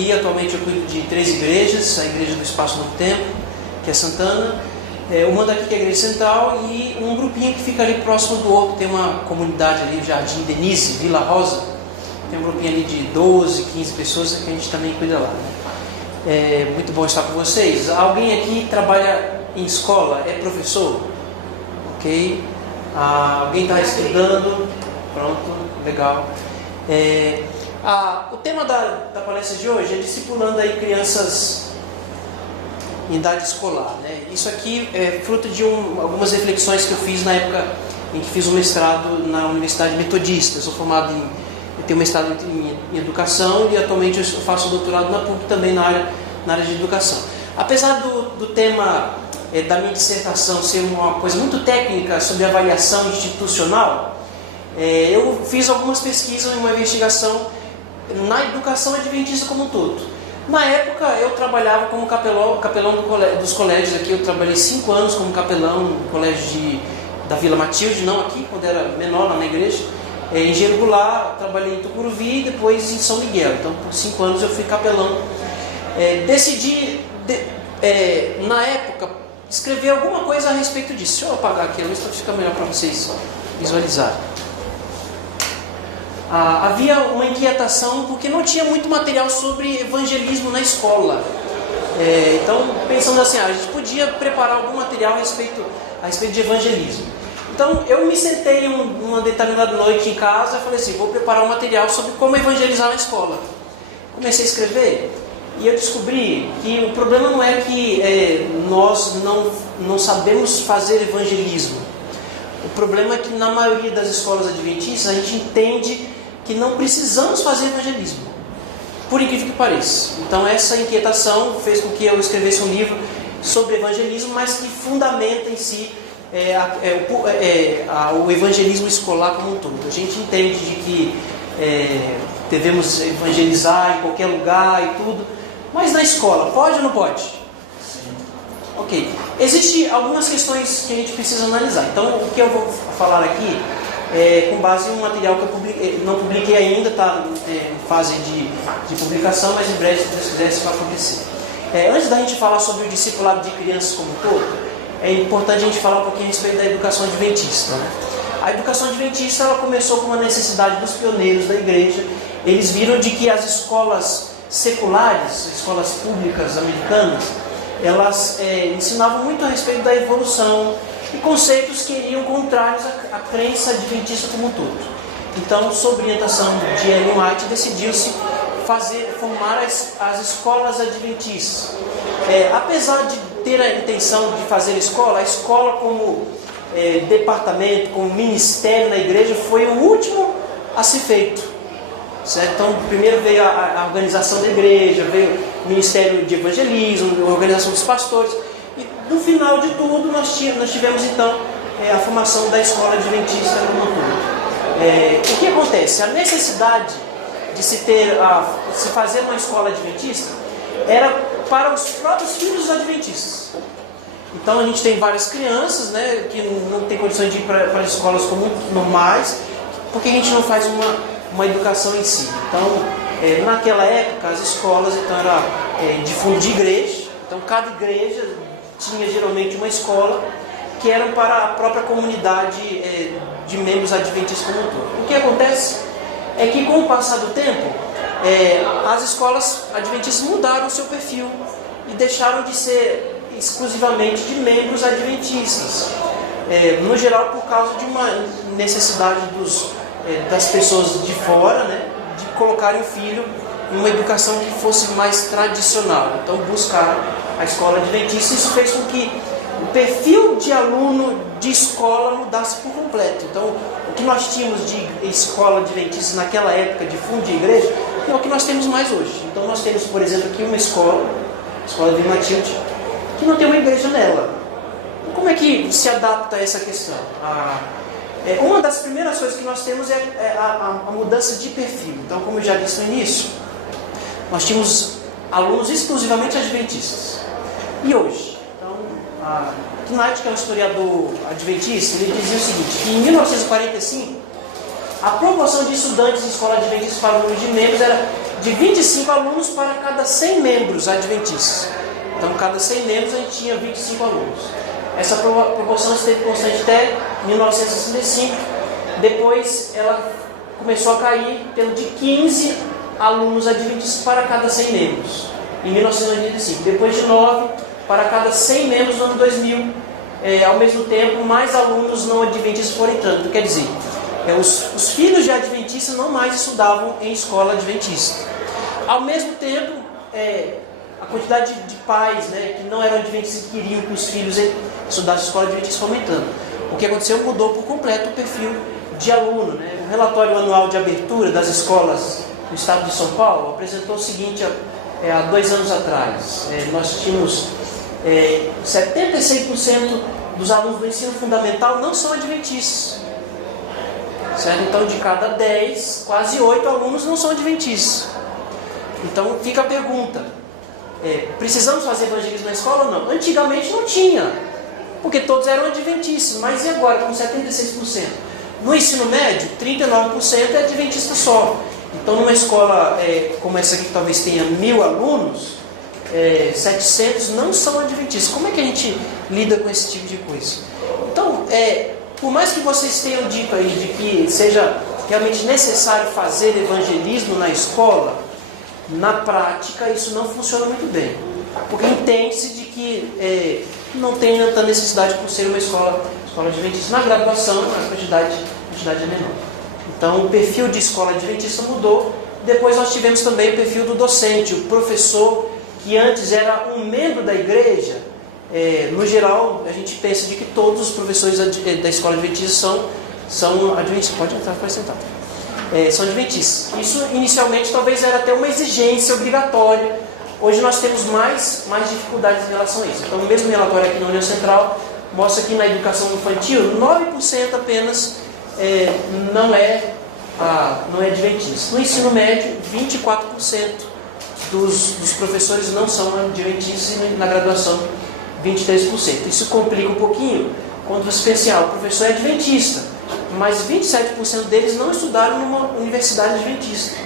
aqui. Atualmente eu cuido de 3 igrejas, a Igreja do Espaço Novo Tempo, que é Santana, uma daqui que é a Igreja Central, e um grupinho que fica ali próximo do outro. Tem uma comunidade ali, o Jardim Denise, Vila Rosa, tem um grupinho ali de 12, 15 pessoas que a gente também cuida lá, né? É muito bom estar com vocês. Alguém aqui trabalha em escola? É professor? Ok. Alguém está estudando? Pronto, legal. O tema da palestra de hoje é discipulando aí crianças em idade escolar, né? Isso aqui é fruto de algumas reflexões que eu fiz na época em que fiz o mestrado na Universidade Metodista. Eu sou formado eu tenho mestrado em educação e atualmente eu faço doutorado na PUC também na área de educação. Apesar do tema da minha dissertação ser uma coisa muito técnica sobre avaliação institucional, eu fiz algumas pesquisas e uma investigação na educação adventista como um todo. Na época eu trabalhava como capelão dos colégios aqui. Eu trabalhei 5 anos como capelão no colégio da Vila Matilde, não aqui, quando era menor, lá na igreja. Em Engenheiro Goulart, trabalhei em Tucuruvi e depois em São Miguel. Então por 5 anos eu fui capelão. Decidi, na época, escrever alguma coisa a respeito disso. Deixa eu apagar aqui a luz para ficar melhor para vocês visualizarem. Havia uma inquietação porque não tinha muito material sobre evangelismo na escola. Então, pensando assim, a gente podia preparar algum material a respeito de evangelismo. Então, eu me sentei uma determinada noite em casa e falei assim, vou preparar um material sobre como evangelizar na escola. Comecei a escrever e eu descobri que o problema não é que nós não sabemos fazer evangelismo. O problema é que na maioria das escolas adventistas a gente entende que não precisamos fazer evangelismo, por incrível que pareça. Então essa inquietação fez com que eu escrevesse um livro sobre evangelismo, mas que fundamenta em si o evangelismo escolar como um todo. A gente entende de que devemos evangelizar em qualquer lugar e tudo, mas na escola, pode ou não pode? Sim. Ok. Existem algumas questões que a gente precisa analisar. Então o que eu vou falar aqui com base em um material que eu não publiquei ainda, está em fase de publicação, mas em breve, se Deus quiser, isso vai acontecer. Antes da gente falar sobre o discipulado de crianças como um todo, é importante a gente falar um pouquinho a respeito da educação adventista, né? A educação adventista ela começou com uma necessidade dos pioneiros da igreja. Eles viram de que as escolas seculares, escolas públicas americanas, elas ensinavam muito a respeito da evolução e conceitos que iriam contrários à crença adventista como um todo. Então, sob orientação de Ellen White, decidiu-se formar as escolas adventistas. Apesar de ter a intenção de fazer a escola como departamento, como ministério na igreja, foi o último a ser feito. Certo? Então, primeiro veio a organização da igreja, veio o ministério de evangelismo, a organização dos pastores. E no final de tudo nós tivemos então a formação da escola adventista como um todo. O que acontece? A necessidade de se fazer uma escola adventista era para os próprios filhos dos adventistas. Então a gente tem várias crianças, né, que não tem condições de ir para as escolas como normais. Por que a gente não faz uma educação em si? Então naquela época as escolas então era de fundo de igreja. Então cada igreja tinha geralmente uma escola que era para a própria comunidade de membros adventistas como um todo. O que acontece é que com o passar do tempo, as escolas adventistas mudaram o seu perfil e deixaram de ser exclusivamente de membros adventistas. No geral por causa de uma necessidade das pessoas de fora, né, de colocarem o filho em uma educação que fosse mais tradicional. Então buscaram a escola adventista. Isso fez com que o perfil de aluno de escola mudasse por completo. Então o que nós tínhamos de escola adventista naquela época, de fundo de igreja, é o que nós temos mais hoje. Então nós temos, por exemplo, aqui uma escola, a escola de Matilde, que não tem uma igreja nela. Então, como é que se adapta a essa questão? Uma das primeiras coisas que nós temos é a mudança de perfil. Então, como eu já disse no início, nós tínhamos alunos exclusivamente adventistas. E hoje? Então, Knight, que é um historiador adventista, ele dizia o seguinte, que em 1945, a proporção de estudantes em escola adventista para o número de membros era de 25 alunos para cada 100 membros adventistas. Então, cada 100 membros a gente tinha 25 alunos. Essa proporção esteve constante até 1965. Depois ela começou a cair tendo de 15 alunos adventistas para cada 100 membros, em 1985. Depois de 9 para cada 100 membros no ano 2000. Ao mesmo tempo, mais alunos não adventistas foram entrando. Então, quer dizer, os filhos de adventistas não mais estudavam em escola adventista. Ao mesmo tempo, a quantidade de pais, né, que não eram adventistas e queriam que os filhos estudassem escola adventista foi aumentando. O que aconteceu mudou por completo o perfil de aluno. Né? O relatório anual de abertura das escolas do estado de São Paulo apresentou o seguinte há 2 anos atrás. Nós tínhamos 76% dos alunos do ensino fundamental não são adventistas. Certo? Então, de cada 10, quase 8 alunos não são adventistas. Então, fica a pergunta: precisamos fazer evangelismo na escola ou não? Antigamente não tinha, porque todos eram adventistas. Mas e agora, com 76%? No ensino médio, 39% é adventista só. Então, numa escola como essa aqui, que talvez tenha 1.000 alunos, 700 não são adventistas. Como é que a gente lida com esse tipo de coisa? Então, por mais que vocês tenham dito aí de que seja realmente necessário fazer evangelismo na escola, na prática isso não funciona muito bem, porque entende-se de que não tem tanta necessidade por ser uma escola adventista. Na graduação a quantidade é menor. Então o perfil de escola adventista mudou. Depois nós tivemos também o perfil do docente, o professor, que antes era um membro da igreja. No geral, a gente pensa de que todos os professores da escola adventista são adventistas. Pode entrar, pode sentar. São adventistas. Isso inicialmente talvez era até uma exigência obrigatória. Hoje nós temos mais dificuldades em relação a isso. Então, o mesmo relatório aqui na União Central mostra que na educação infantil 9% apenas não é adventista. No ensino médio, 24% dos professores não são adventistas, e na graduação 23%. Isso complica um pouquinho quando você pensa, o professor é adventista, mas 27% deles não estudaram numa universidade adventista.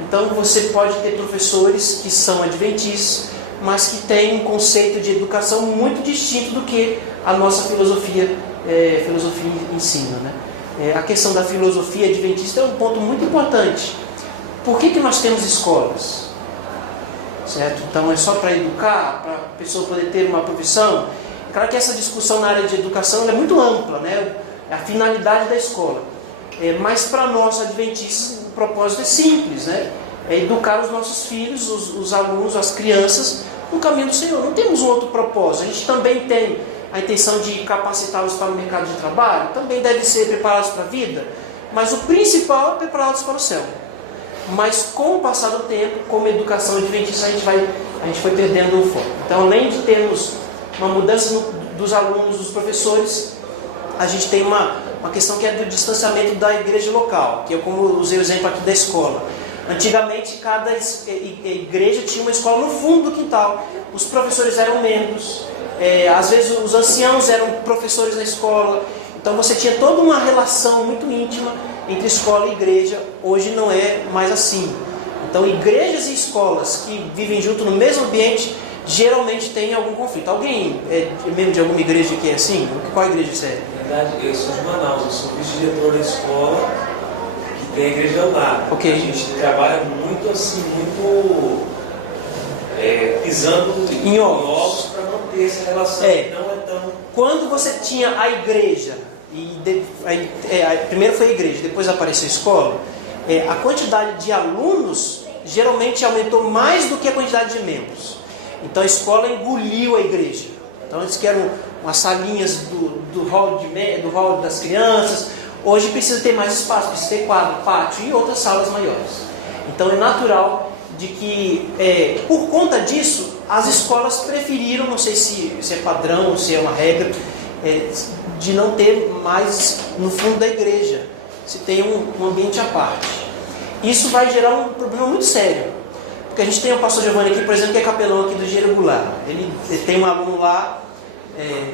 Então você pode ter professores que são adventistas, mas que têm um conceito de educação muito distinto do que a nossa filosofia ensina. Né? A questão da filosofia adventista é um ponto muito importante. Por que nós temos escolas? Certo? Então é só para educar, para a pessoa poder ter uma profissão? Claro que essa discussão na área de educação é muito ampla, né? É a finalidade da escola. Mas para nós adventistas o propósito é simples, né? É educar os nossos filhos, os alunos, as crianças no caminho do Senhor. Não temos um outro propósito. A gente também tem a intenção de capacitá-los para o mercado de trabalho, também deve ser preparados para a vida, mas o principal é prepará-los para o céu. Mas com o passar do tempo, como educação adventista, a gente foi perdendo o foco. Então, além de termos uma mudança dos alunos, dos professores, a gente tem uma questão que é do distanciamento da igreja local, que é como eu usei o exemplo aqui da escola. Antigamente, cada igreja tinha uma escola no fundo do quintal. Os professores eram membros, às vezes os anciãos eram professores na escola. Então você tinha toda uma relação muito íntima entre escola e igreja. Hoje não é mais assim. Então igrejas e escolas que vivem junto no mesmo ambiente geralmente tem algum conflito. Alguém é membro de alguma igreja que é assim? Qual igreja você é? Na verdade, eu sou de Manaus, eu sou vice-diretor da escola que tem a igreja lá. Okay. A gente trabalha muito assim, pisando em ovos para manter essa relação. Não é tão... Quando você tinha a igreja, primeiro foi a igreja, depois apareceu a escola, a quantidade de alunos geralmente aumentou mais do que a quantidade de membros. Então a escola engoliu a igreja. Então eles querem umas salinhas do hall das crianças. Hoje precisa ter mais espaço, precisa ter quadro, pátio e outras salas maiores. Então é natural de que, por conta disso, as escolas preferiram, não sei se é padrão ou se é uma regra, de não ter mais no fundo da igreja, se tem um ambiente à parte. Isso vai gerar um problema muito sério. Porque a gente tem o pastor Giovanni aqui, por exemplo, que é capelão aqui do Engenheiro Goulart. Ele tem um aluno lá,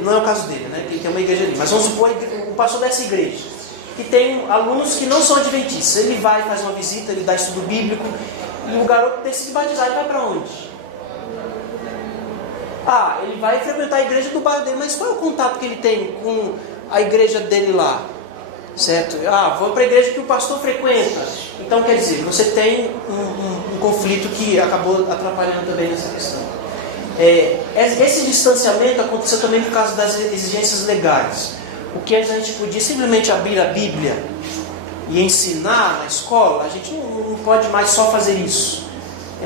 não é o caso dele, né? Ele tem uma igreja ali. Mas vamos supor o pastor dessa igreja, que tem alunos que não são adventistas. Ele vai, faz uma visita, ele dá estudo bíblico, e o garoto decide batizar, ele vai para onde? Ele vai frequentar a igreja do bairro dele, mas qual é o contato que ele tem com a igreja dele lá? Certo? Vou para a igreja que o pastor frequenta. Então, quer dizer, você tem um conflito que acabou atrapalhando também nessa questão. Esse distanciamento aconteceu também por causa das exigências legais. O que antes a gente podia simplesmente abrir a Bíblia e ensinar na escola, a gente não pode mais só fazer isso.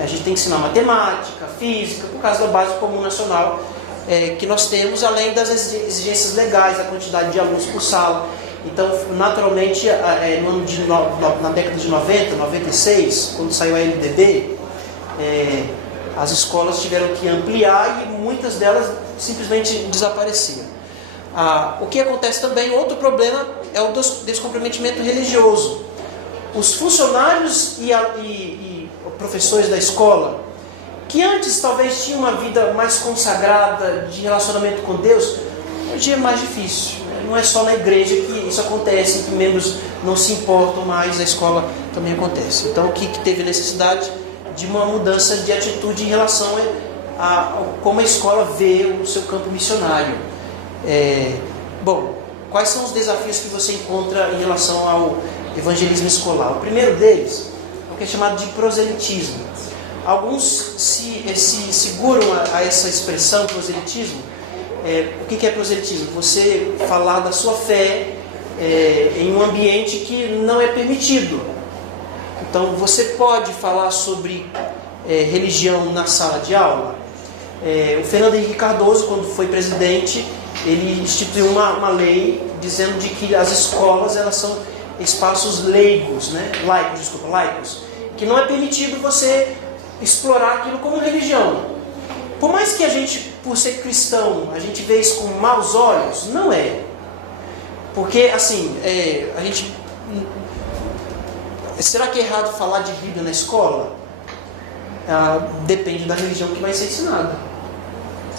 A gente tem que ensinar matemática, física, por causa da base comum nacional que nós temos, além das exigências legais, a quantidade de alunos por sala. Então, naturalmente, na década de 90, 96, quando saiu a LDB, as escolas tiveram que ampliar e muitas delas simplesmente desapareciam. O que acontece também, outro problema, é o descomprometimento religioso. Os funcionários e professores da escola, que antes talvez tinham uma vida mais consagrada de relacionamento com Deus, hoje é mais difícil. Não é só na igreja que isso acontece, que membros não se importam mais, a escola também acontece. Então, o que teve necessidade de uma mudança de atitude em relação a como a escola vê o seu campo missionário. Quais são os desafios que você encontra em relação ao evangelismo escolar? O primeiro deles é o que é chamado de proselitismo. Alguns se seguram a essa expressão, proselitismo. O que é proselitismo? Você falar da sua fé em um ambiente que não é permitido. Então, você pode falar sobre religião na sala de aula. O Fernando Henrique Cardoso, quando foi presidente, ele instituiu uma lei dizendo de que as escolas elas são espaços laicos, que não é permitido você explorar aquilo como religião. Por mais que a gente, por ser cristão, a gente vê isso com maus olhos, não é. Porque, assim, a gente... Será que é errado falar de Bíblia na escola? Depende da religião que vai ser ensinada.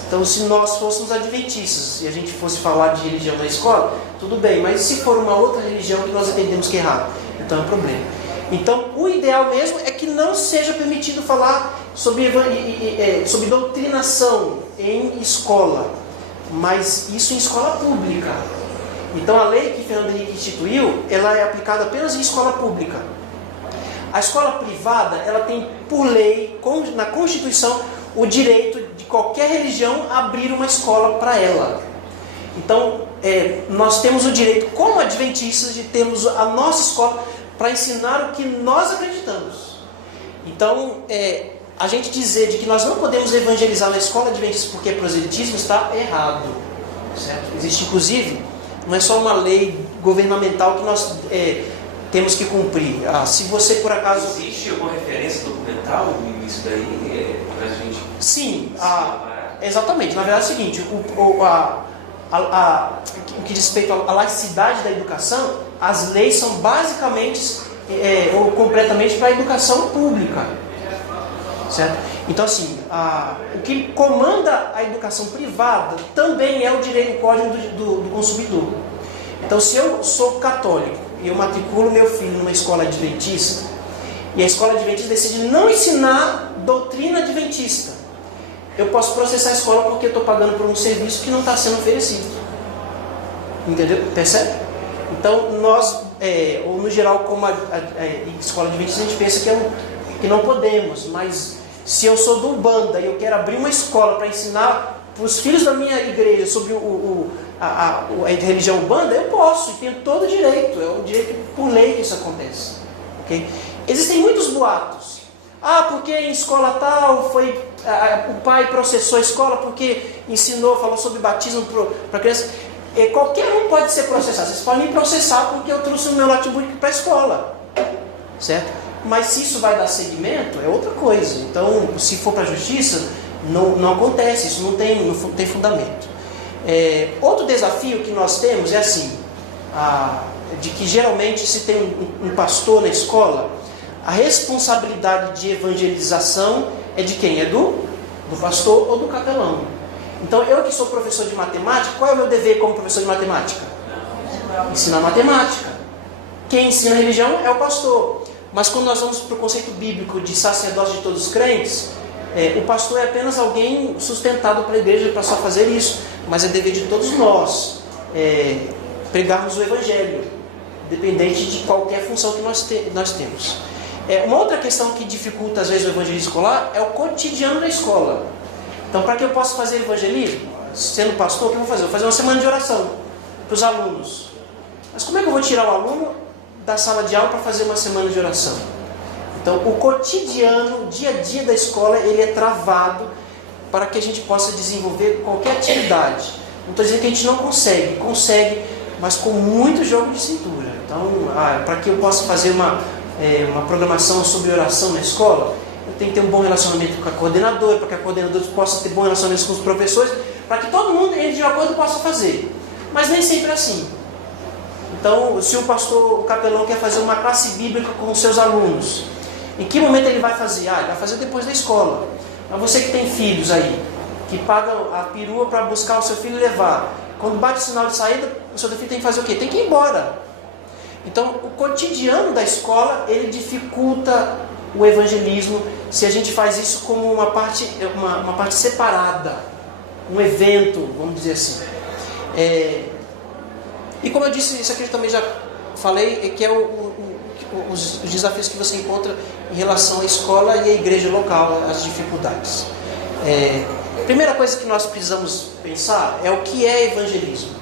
Então, se nós fôssemos adventistas e a gente fosse falar de religião na escola, tudo bem. Mas se for uma outra religião que nós entendemos que é errado, então é um problema. Então, o ideal mesmo é que não seja permitido falar sobre doutrinação em escola, mas isso em escola pública. Então, a lei que Fernando Henrique instituiu, ela é aplicada apenas em escola pública. A escola privada, ela tem por lei, na Constituição, o direito de qualquer religião abrir uma escola para ela. Então, nós temos o direito, como adventistas, de termos a nossa escola para ensinar o que nós acreditamos. Então, a gente dizer de que nós não podemos evangelizar na escola adventista porque é proselitismo está errado. Certo? Existe, inclusive, não é só uma lei governamental que nós temos que cumprir. Se você, por acaso... Existe alguma referência documental nisso daí para a gente... Sim, exatamente. Na verdade é o seguinte, o que diz respeito à laicidade da educação, as leis são basicamente ou completamente para a educação pública. Certo? Então, assim, o que comanda a educação privada também é o Código do Consumidor. Então, se eu sou católico e eu matriculo meu filho numa escola adventista, e a escola adventista decide não ensinar doutrina adventista, eu posso processar a escola porque eu estou pagando por um serviço que não está sendo oferecido. Entendeu? Percebe? Então, nós, ou no geral, como a escola adventista, a gente pensa que não podemos, mas se eu sou do Umbanda e eu quero abrir uma escola para ensinar para os filhos da minha igreja sobre a religião Umbanda, eu posso, e tenho todo o direito, é um direito por lei que isso acontece. Okay? Existem muitos boatos. Porque em escola tal o pai processou a escola porque falou sobre batismo para criança. Qualquer um pode ser processado. Vocês podem me processar porque eu trouxe o meu notebook para a escola. Certo? Mas se isso vai dar seguimento, é outra coisa. Então, se for para a justiça, não acontece, isso não tem fundamento. Outro desafio que nós temos é assim, de que geralmente se tem um pastor na escola, a responsabilidade de evangelização é de quem? É do pastor ou do capelão. Então, eu que sou professor de matemática, qual é o meu dever como professor de matemática? Ensinar matemática. Quem ensina a religião é o pastor. Mas quando nós vamos para o conceito bíblico de sacerdote de todos os crentes, o pastor é apenas alguém sustentado pela igreja para só fazer isso, mas é dever de todos nós pregarmos o evangelho, dependente de qualquer função que nós temos. Uma outra questão que dificulta às vezes o evangelismo escolar é o cotidiano da escola. Então, para que eu possa fazer evangelismo, sendo pastor, o que eu vou fazer? Eu vou fazer uma semana de oração para os alunos. Mas como é que eu vou tirar o aluno da sala de aula para fazer uma semana de oração? Então, o cotidiano, o dia a dia da escola, ele é travado para que a gente possa desenvolver qualquer atividade. Não estou dizendo que a gente não consegue, mas com muito jogo de cintura. Então, para que eu possa fazer uma programação sobre oração na escola, eu tenho que ter um bom relacionamento com a coordenadora, para que a coordenadora possa ter bom relacionamento com os professores, para que todo mundo, de acordo, possa fazer. Mas nem sempre é assim. Então, se o pastor, o capelão, quer fazer uma classe bíblica com os seus alunos, em que momento ele vai fazer? Ele vai fazer depois da escola. Mas você que tem filhos aí, que pagam a perua para buscar o seu filho e levar, quando bate o sinal de saída, o seu filho tem que fazer o quê? Tem que ir embora. Então, o cotidiano da escola, ele dificulta o evangelismo se a gente faz isso como uma parte separada, um evento, vamos dizer assim. E como eu disse, isso aqui eu também já falei, que é os desafios que você encontra em relação à escola e à igreja local, as dificuldades. Primeira coisa que nós precisamos pensar é o que é evangelismo.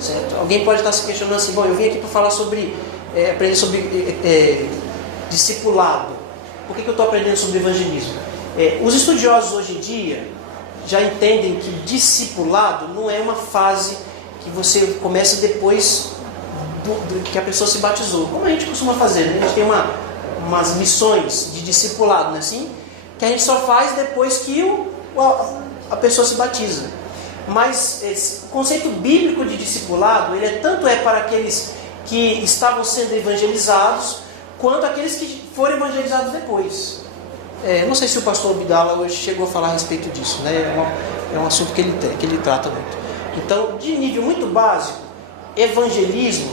Certo? Alguém pode estar se questionando assim, bom, eu vim aqui para falar sobre, aprender sobre discipulado. Por que eu estou aprendendo sobre evangelismo? Os estudiosos hoje em dia já entendem que discipulado não é uma fase que você começa depois que a pessoa se batizou. Como a gente costuma fazer, né? A gente tem umas missões de discipulado, não é assim? Que a gente só faz depois que a pessoa se batiza. Mas esse conceito bíblico de discipulado, ele tanto para aqueles que estavam sendo evangelizados, quanto aqueles que foram evangelizados depois. Não sei se o pastor Abdala hoje chegou a falar a respeito disso, né? É um assunto que ele trata muito. Então, de nível muito básico, evangelismo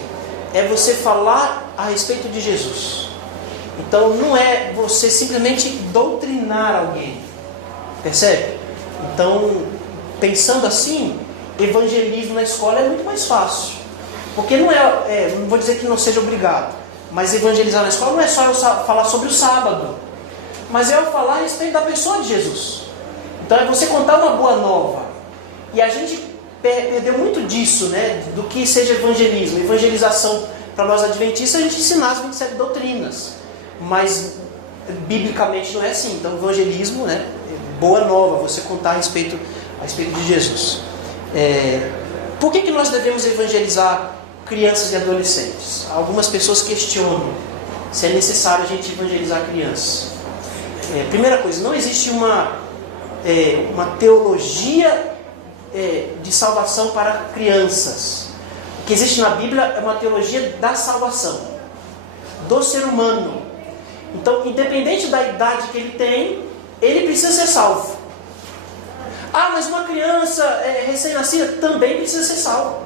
é você falar a respeito de Jesus. Então, não é você simplesmente doutrinar alguém. Percebe? Então, pensando assim, evangelismo na escola é muito mais fácil. Porque não vou dizer que não seja obrigado, mas evangelizar na escola não é só eu falar sobre o sábado, mas é eu falar a respeito da pessoa de Jesus. Então é você contar uma boa nova. E a gente perdeu muito disso, né? Do que seja evangelismo. Evangelização para nós adventistas, a gente ensinar as 27 doutrinas. Mas biblicamente não é assim. Então evangelismo, né? Boa nova, você contar a respeito de Jesus. Por que nós devemos evangelizar crianças e adolescentes? Algumas pessoas questionam se é necessário a gente evangelizar crianças. Primeira coisa, não existe uma teologia de salvação para crianças. O que existe na Bíblia é uma teologia da salvação do ser humano. Então, independente da idade que ele tem, ele precisa ser salvo. Mas uma criança recém-nascida também precisa ser salva.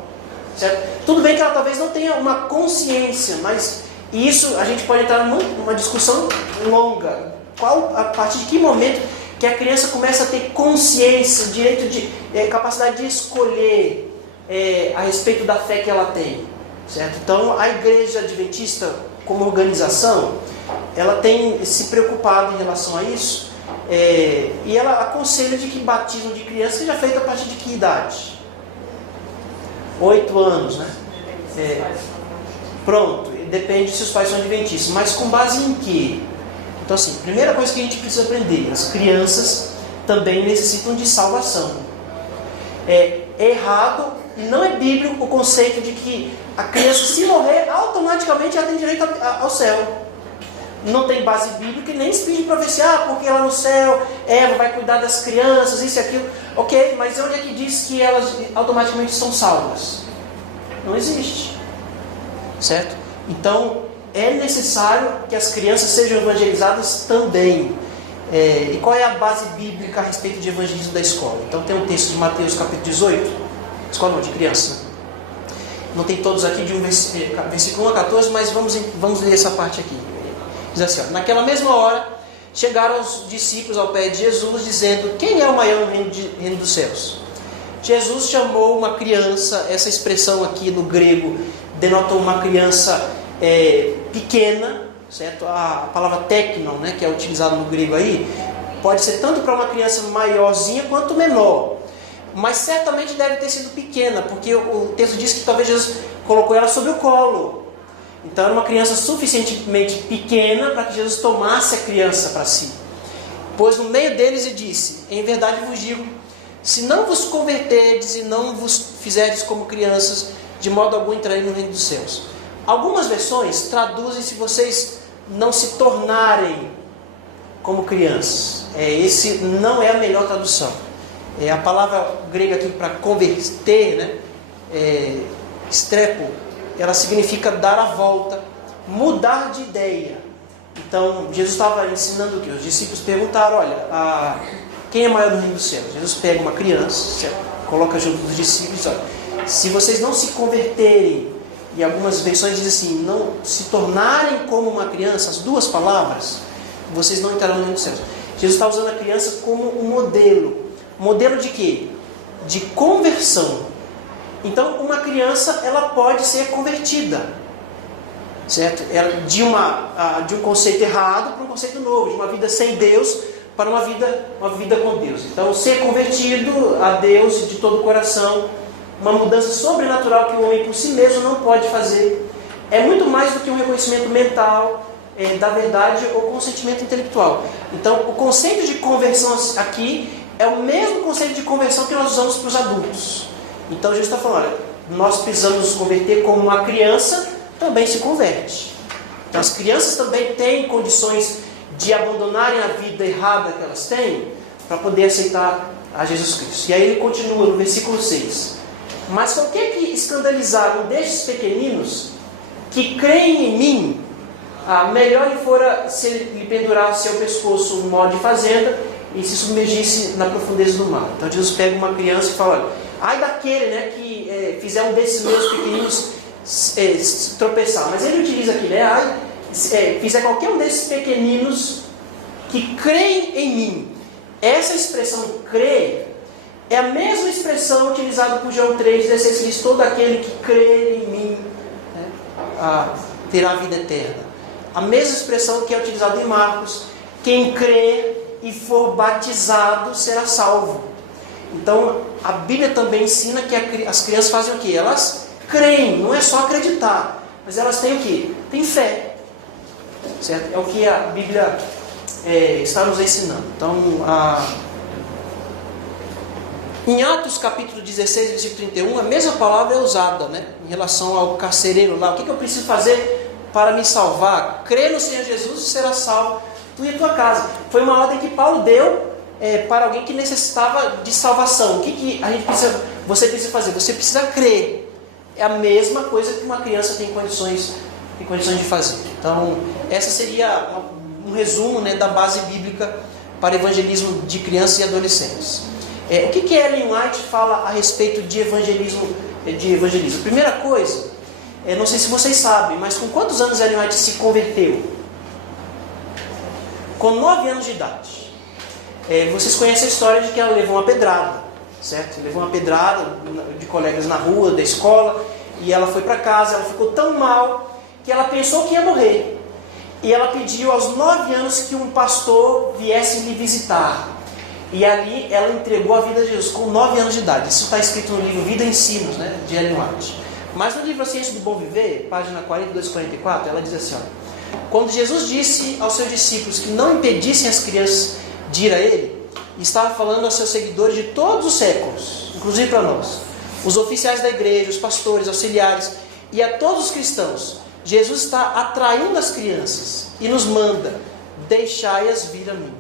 Certo? Tudo bem que ela talvez não tenha uma consciência, mas isso a gente pode entrar numa discussão longa. A partir de que momento que a criança começa a ter consciência, direito de capacidade de escolher a respeito da fé que ela tem, certo? Então a Igreja Adventista, como organização, ela tem se preocupado em relação a isso, e ela aconselha de que batismo de criança seja feito a partir de que idade? 8 anos, né? Pronto, depende se os pais são adventistas, mas com base em quê? Então assim, primeira coisa que a gente precisa aprender, as crianças também necessitam de salvação. É errado e não é bíblico o conceito de que a criança, se morrer, automaticamente ela tem direito ao céu. Não tem base bíblica e nem espírito de profecia, porque lá no céu Eva vai cuidar das crianças, isso e aquilo. Ok, mas onde é que diz que elas automaticamente são salvas? Não existe. Certo? Então, é necessário que as crianças sejam evangelizadas também. E qual é a base bíblica a respeito de evangelismo da escola? Então tem um texto de Mateus capítulo 18, escola não, de criança. Não tem todos aqui, de versículo 1 a 14, mas vamos ler essa parte aqui. Diz assim, ó, naquela mesma hora, chegaram os discípulos ao pé de Jesus, dizendo, quem é o maior no reino dos céus? Jesus chamou uma criança, essa expressão aqui no grego denota uma criança pequena, certo? A palavra teknon, né, que é utilizada no grego aí, pode ser tanto para uma criança maiorzinha quanto menor. Mas certamente deve ter sido pequena, porque o texto diz que talvez Jesus colocou ela sobre o colo. Então era uma criança suficientemente pequena para que Jesus tomasse a criança para si. Pois no meio deles ele disse, em verdade vos digo, se não vos converterdes e não vos fizerdes como crianças, de modo algum entrareis no reino dos céus. Algumas versões traduzem se vocês não se tornarem como crianças. Esse não é a melhor tradução. A palavra grega aqui para converter, né, estrepo, ela significa dar a volta, mudar de ideia. Então, Jesus estava ensinando o que? Os discípulos perguntaram, olha, quem é maior no reino dos céus? Jesus pega uma criança, coloca junto dos discípulos e diz, olha, se vocês não se converterem, e algumas versões dizem assim, não se tornarem como uma criança, as duas palavras, vocês não entrarão no reino dos céus. Jesus está usando a criança como um modelo. Modelo de quê? De conversão. Então, uma criança, ela pode ser convertida, certo? De um conceito errado para um conceito novo, de uma vida sem Deus para uma vida com Deus. Então, ser convertido a Deus de todo o coração, uma mudança sobrenatural que o homem por si mesmo não pode fazer, é muito mais do que um reconhecimento mental da verdade ou consentimento intelectual. Então, o conceito de conversão aqui é o mesmo conceito de conversão que nós usamos para os adultos. Então Jesus está falando, olha, nós precisamos nos converter como uma criança também se converte. Então as crianças também têm condições de abandonarem a vida errada que elas têm para poder aceitar a Jesus Cristo. E aí ele continua no versículo 6. Mas por que escandalizar um destes pequeninos que creem em mim? Melhor lhe fora se ele lhe pendurasse ao pescoço um nó de fazenda e se submergisse na profundeza do mar. Então Jesus pega uma criança e fala, olha, ai daquele, né, que fizer um desses meus pequeninos tropeçar. Mas ele utiliza aqui, né, fizer qualquer um desses pequeninos que creem em mim. Essa expressão crer é a mesma expressão utilizada por João 3,16, que diz, todo aquele que crê em mim, né, terá a vida eterna. A mesma expressão que é utilizada em Marcos, quem crê e for batizado será salvo. Então a Bíblia também ensina que as crianças fazem o que? Elas creem, não é só acreditar, mas elas têm o que? Têm fé, certo? É o que a Bíblia está nos ensinando. Então em Atos capítulo 16, versículo 31, a mesma palavra é usada, né, em relação ao carcereiro lá. O que eu preciso fazer para me salvar? Crê no Senhor Jesus e será salvo tu e a tua casa. Foi uma ordem que Paulo deu para alguém que necessitava de salvação. O que você precisa fazer? Você precisa crer. É a mesma coisa que uma criança tem condições de fazer. Então, essa seria um resumo, né, da base bíblica para evangelismo de crianças e adolescentes. O que Ellen White fala a respeito de evangelismo? Primeira coisa, não sei se vocês sabem, mas com quantos anos Ellen White se converteu? Com 9 anos de idade. Vocês conhecem a história de que ela levou uma pedrada, certo? Levou uma pedrada de colegas na rua, da escola, e ela foi para casa, ela ficou tão mal que ela pensou que ia morrer. E ela pediu aos 9 anos que um pastor viesse lhe visitar. E ali ela entregou a vida a Jesus, com 9 anos de idade. Isso está escrito no livro Vida e Ensinos, né, de Ellen White. Mas no livro A Ciência do Bom Viver, página 42 e 44, ela diz assim, olha, quando Jesus disse aos seus discípulos que não impedissem as crianças de ir a Ele, estava falando aos seus seguidores de todos os séculos, inclusive para nós, os oficiais da igreja, os pastores, auxiliares e a todos os cristãos. Jesus está atraindo as crianças e nos manda, deixai-as vir a mim.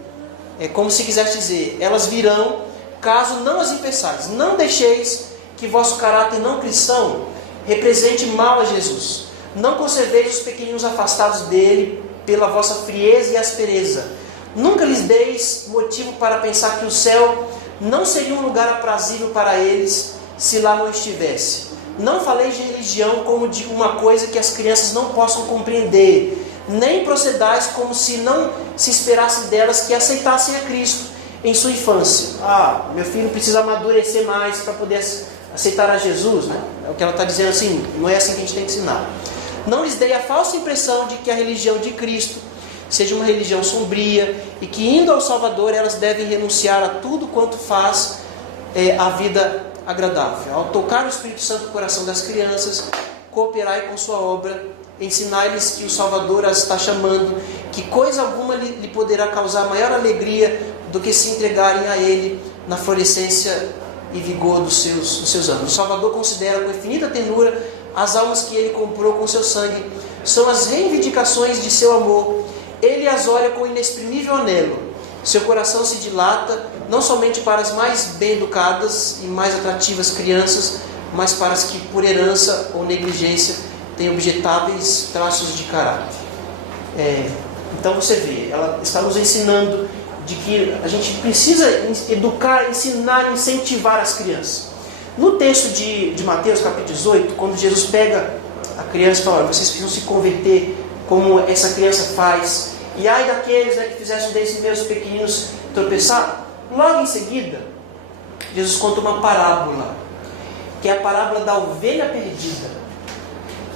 É como se quisesse dizer, elas virão caso não as impeçais. Não deixeis que vosso caráter não cristão represente mal a Jesus. Não conserveis os pequeninos afastados dele pela vossa frieza e aspereza. Nunca lhes deis motivo para pensar que o céu não seria um lugar aprazível para eles se lá não estivesse. Não faleis de religião como de uma coisa que as crianças não possam compreender. nem procedais como se não se esperasse delas que aceitassem a Cristo em sua infância. Meu filho precisa amadurecer mais para poder aceitar a Jesus, né? É o que ela está dizendo, assim, não é assim que a gente tem que ensinar. Não lhes dei a falsa impressão de que a religião de Cristo seja uma religião sombria e que, indo ao Salvador, elas devem renunciar a tudo quanto faz a vida agradável. Ao tocar o Espírito Santo no coração das crianças, cooperai com sua obra, ensinai-lhes que o Salvador as está chamando, que coisa alguma lhe poderá causar maior alegria do que se entregarem a Ele na florescência e vigor dos seus anos. O Salvador considera com infinita ternura as almas que Ele comprou com seu sangue. São as reivindicações de seu amor. Ele as olha com inexprimível anelo. Seu coração se dilata, não somente para as mais bem-educadas e mais atrativas crianças, mas para as que, por herança ou negligência, têm objetáveis traços de caráter. Então você vê, ela está nos ensinando de que a gente precisa educar, ensinar, incentivar as crianças. No texto de Mateus, capítulo 18, quando Jesus pega a criança e fala: vocês precisam se converter como essa criança faz, e ai daqueles, que fizessem desses mesmos pequeninos tropeçar. Logo em seguida, Jesus conta uma parábola, que é a parábola da ovelha perdida,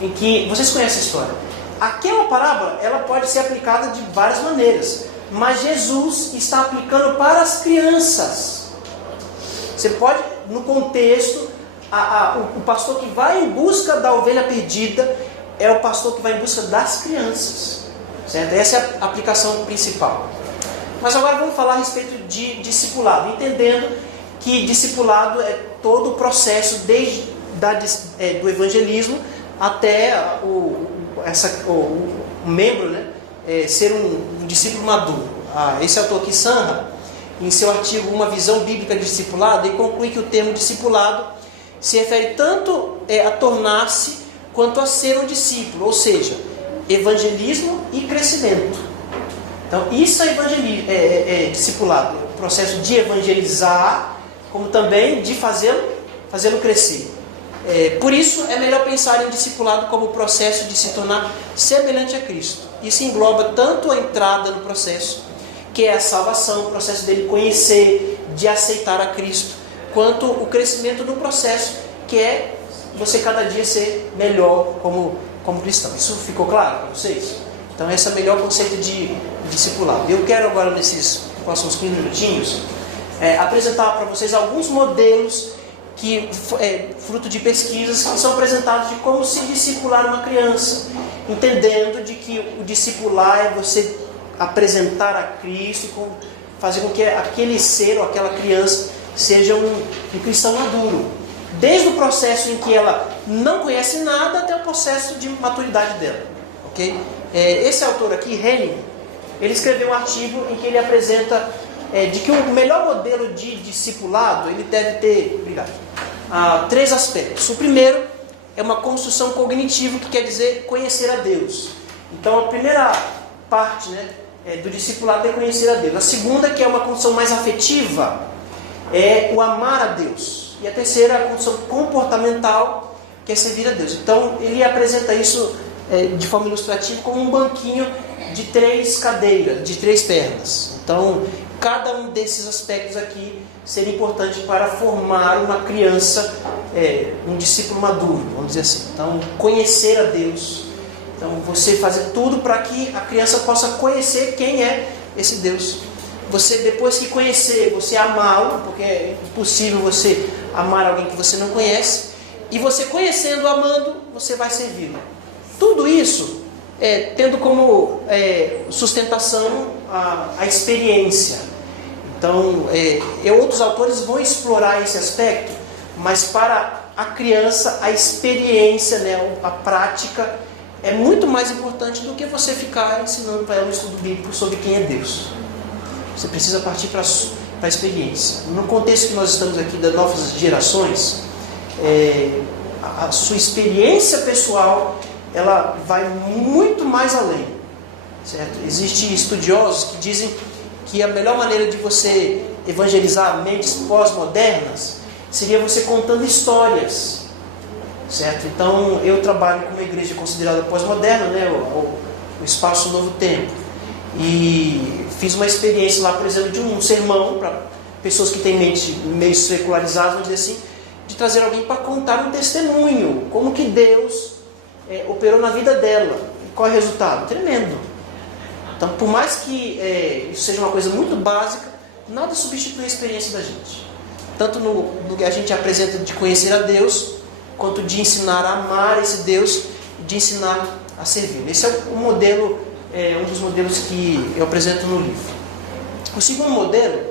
em que, vocês conhecem a história. Aquela parábola, ela pode ser aplicada de várias maneiras, mas Jesus está aplicando para as crianças. Você pode, no contexto, o pastor que vai em busca da ovelha perdida é o pastor que vai em busca das crianças, certo? Essa é a aplicação principal. Mas agora vamos falar a respeito de discipulado, entendendo que discipulado é todo o processo desde do evangelismo até o membro, ser um discípulo maduro. Esse autor aqui, Sanha, em seu artigo Uma Visão Bíblica de Discipulado, ele conclui que o termo discipulado se refere tanto a tornar-se quanto a ser um discípulo, ou seja, evangelismo e crescimento. Então, isso é discipulado, o processo de evangelizar, como também de fazê-lo crescer. Por isso, é melhor pensar em discipulado como o processo de se tornar semelhante a Cristo. Isso engloba tanto a entrada no processo, que é a salvação, o processo dele conhecer, de aceitar a Cristo, quanto o crescimento no processo, que é você cada dia ser melhor como cristão. Isso ficou claro para vocês? Então esse é o melhor conceito de discipulado. Eu quero agora, nesses próximos 15 minutinhos, apresentar para vocês alguns modelos que fruto de pesquisas que são apresentados de como se discipular uma criança, entendendo de que o discipular é você apresentar a Cristo e fazer com que aquele ser ou aquela criança seja um cristão maduro, desde o processo em que ela não conhece nada até o processo de maturidade dela, ok? Esse autor aqui, Henning, ele escreveu um artigo em que ele apresenta de que o melhor modelo de discipulado ele deve ter, três aspectos. O primeiro é uma construção cognitiva, que quer dizer conhecer a Deus. Então a primeira parte do discipulado é conhecer a Deus. A segunda, que é uma construção mais afetiva, é o amar a Deus. E a terceira, a construção comportamental, que é servir a Deus. Então ele apresenta isso de forma ilustrativa como um banquinho de 3 cadeiras, de 3 pernas. Então cada um desses aspectos aqui seria importante para formar uma criança, um discípulo maduro, vamos dizer assim. Então, conhecer a Deus. Então, você fazer tudo para que a criança possa conhecer quem é esse Deus. Você, depois que conhecer, você amá-lo, porque é impossível você amar alguém que você não conhece. E você conhecendo, amando, você vai servi-lo. Tudo isso tendo como sustentação a experiência. Então, outros autores vão explorar esse aspecto, mas para a criança a experiência, a prática é muito mais importante do que você ficar ensinando para ela um estudo bíblico sobre quem é Deus. Você precisa partir para a experiência. No contexto que nós estamos aqui das novas gerações, a sua experiência pessoal ela vai muito mais além, certo? Existem estudiosos que dizem que a melhor maneira de você evangelizar mentes pós-modernas seria você contando histórias, certo? Então, eu trabalho com uma igreja considerada pós-moderna, o Espaço Novo Tempo. E fiz uma experiência lá, por exemplo, de um sermão para pessoas que têm mente meio secularizada, vamos dizer assim, de trazer alguém para contar um testemunho, como que Deus operou na vida dela. E qual é o resultado? Tremendo. Então, por mais que isso seja uma coisa muito básica, nada substitui a experiência da gente. Tanto no que a gente apresenta de conhecer a Deus, quanto de ensinar a amar esse Deus, de ensinar a servir. Esse é o modelo, um dos modelos que eu apresento no livro. O segundo modelo,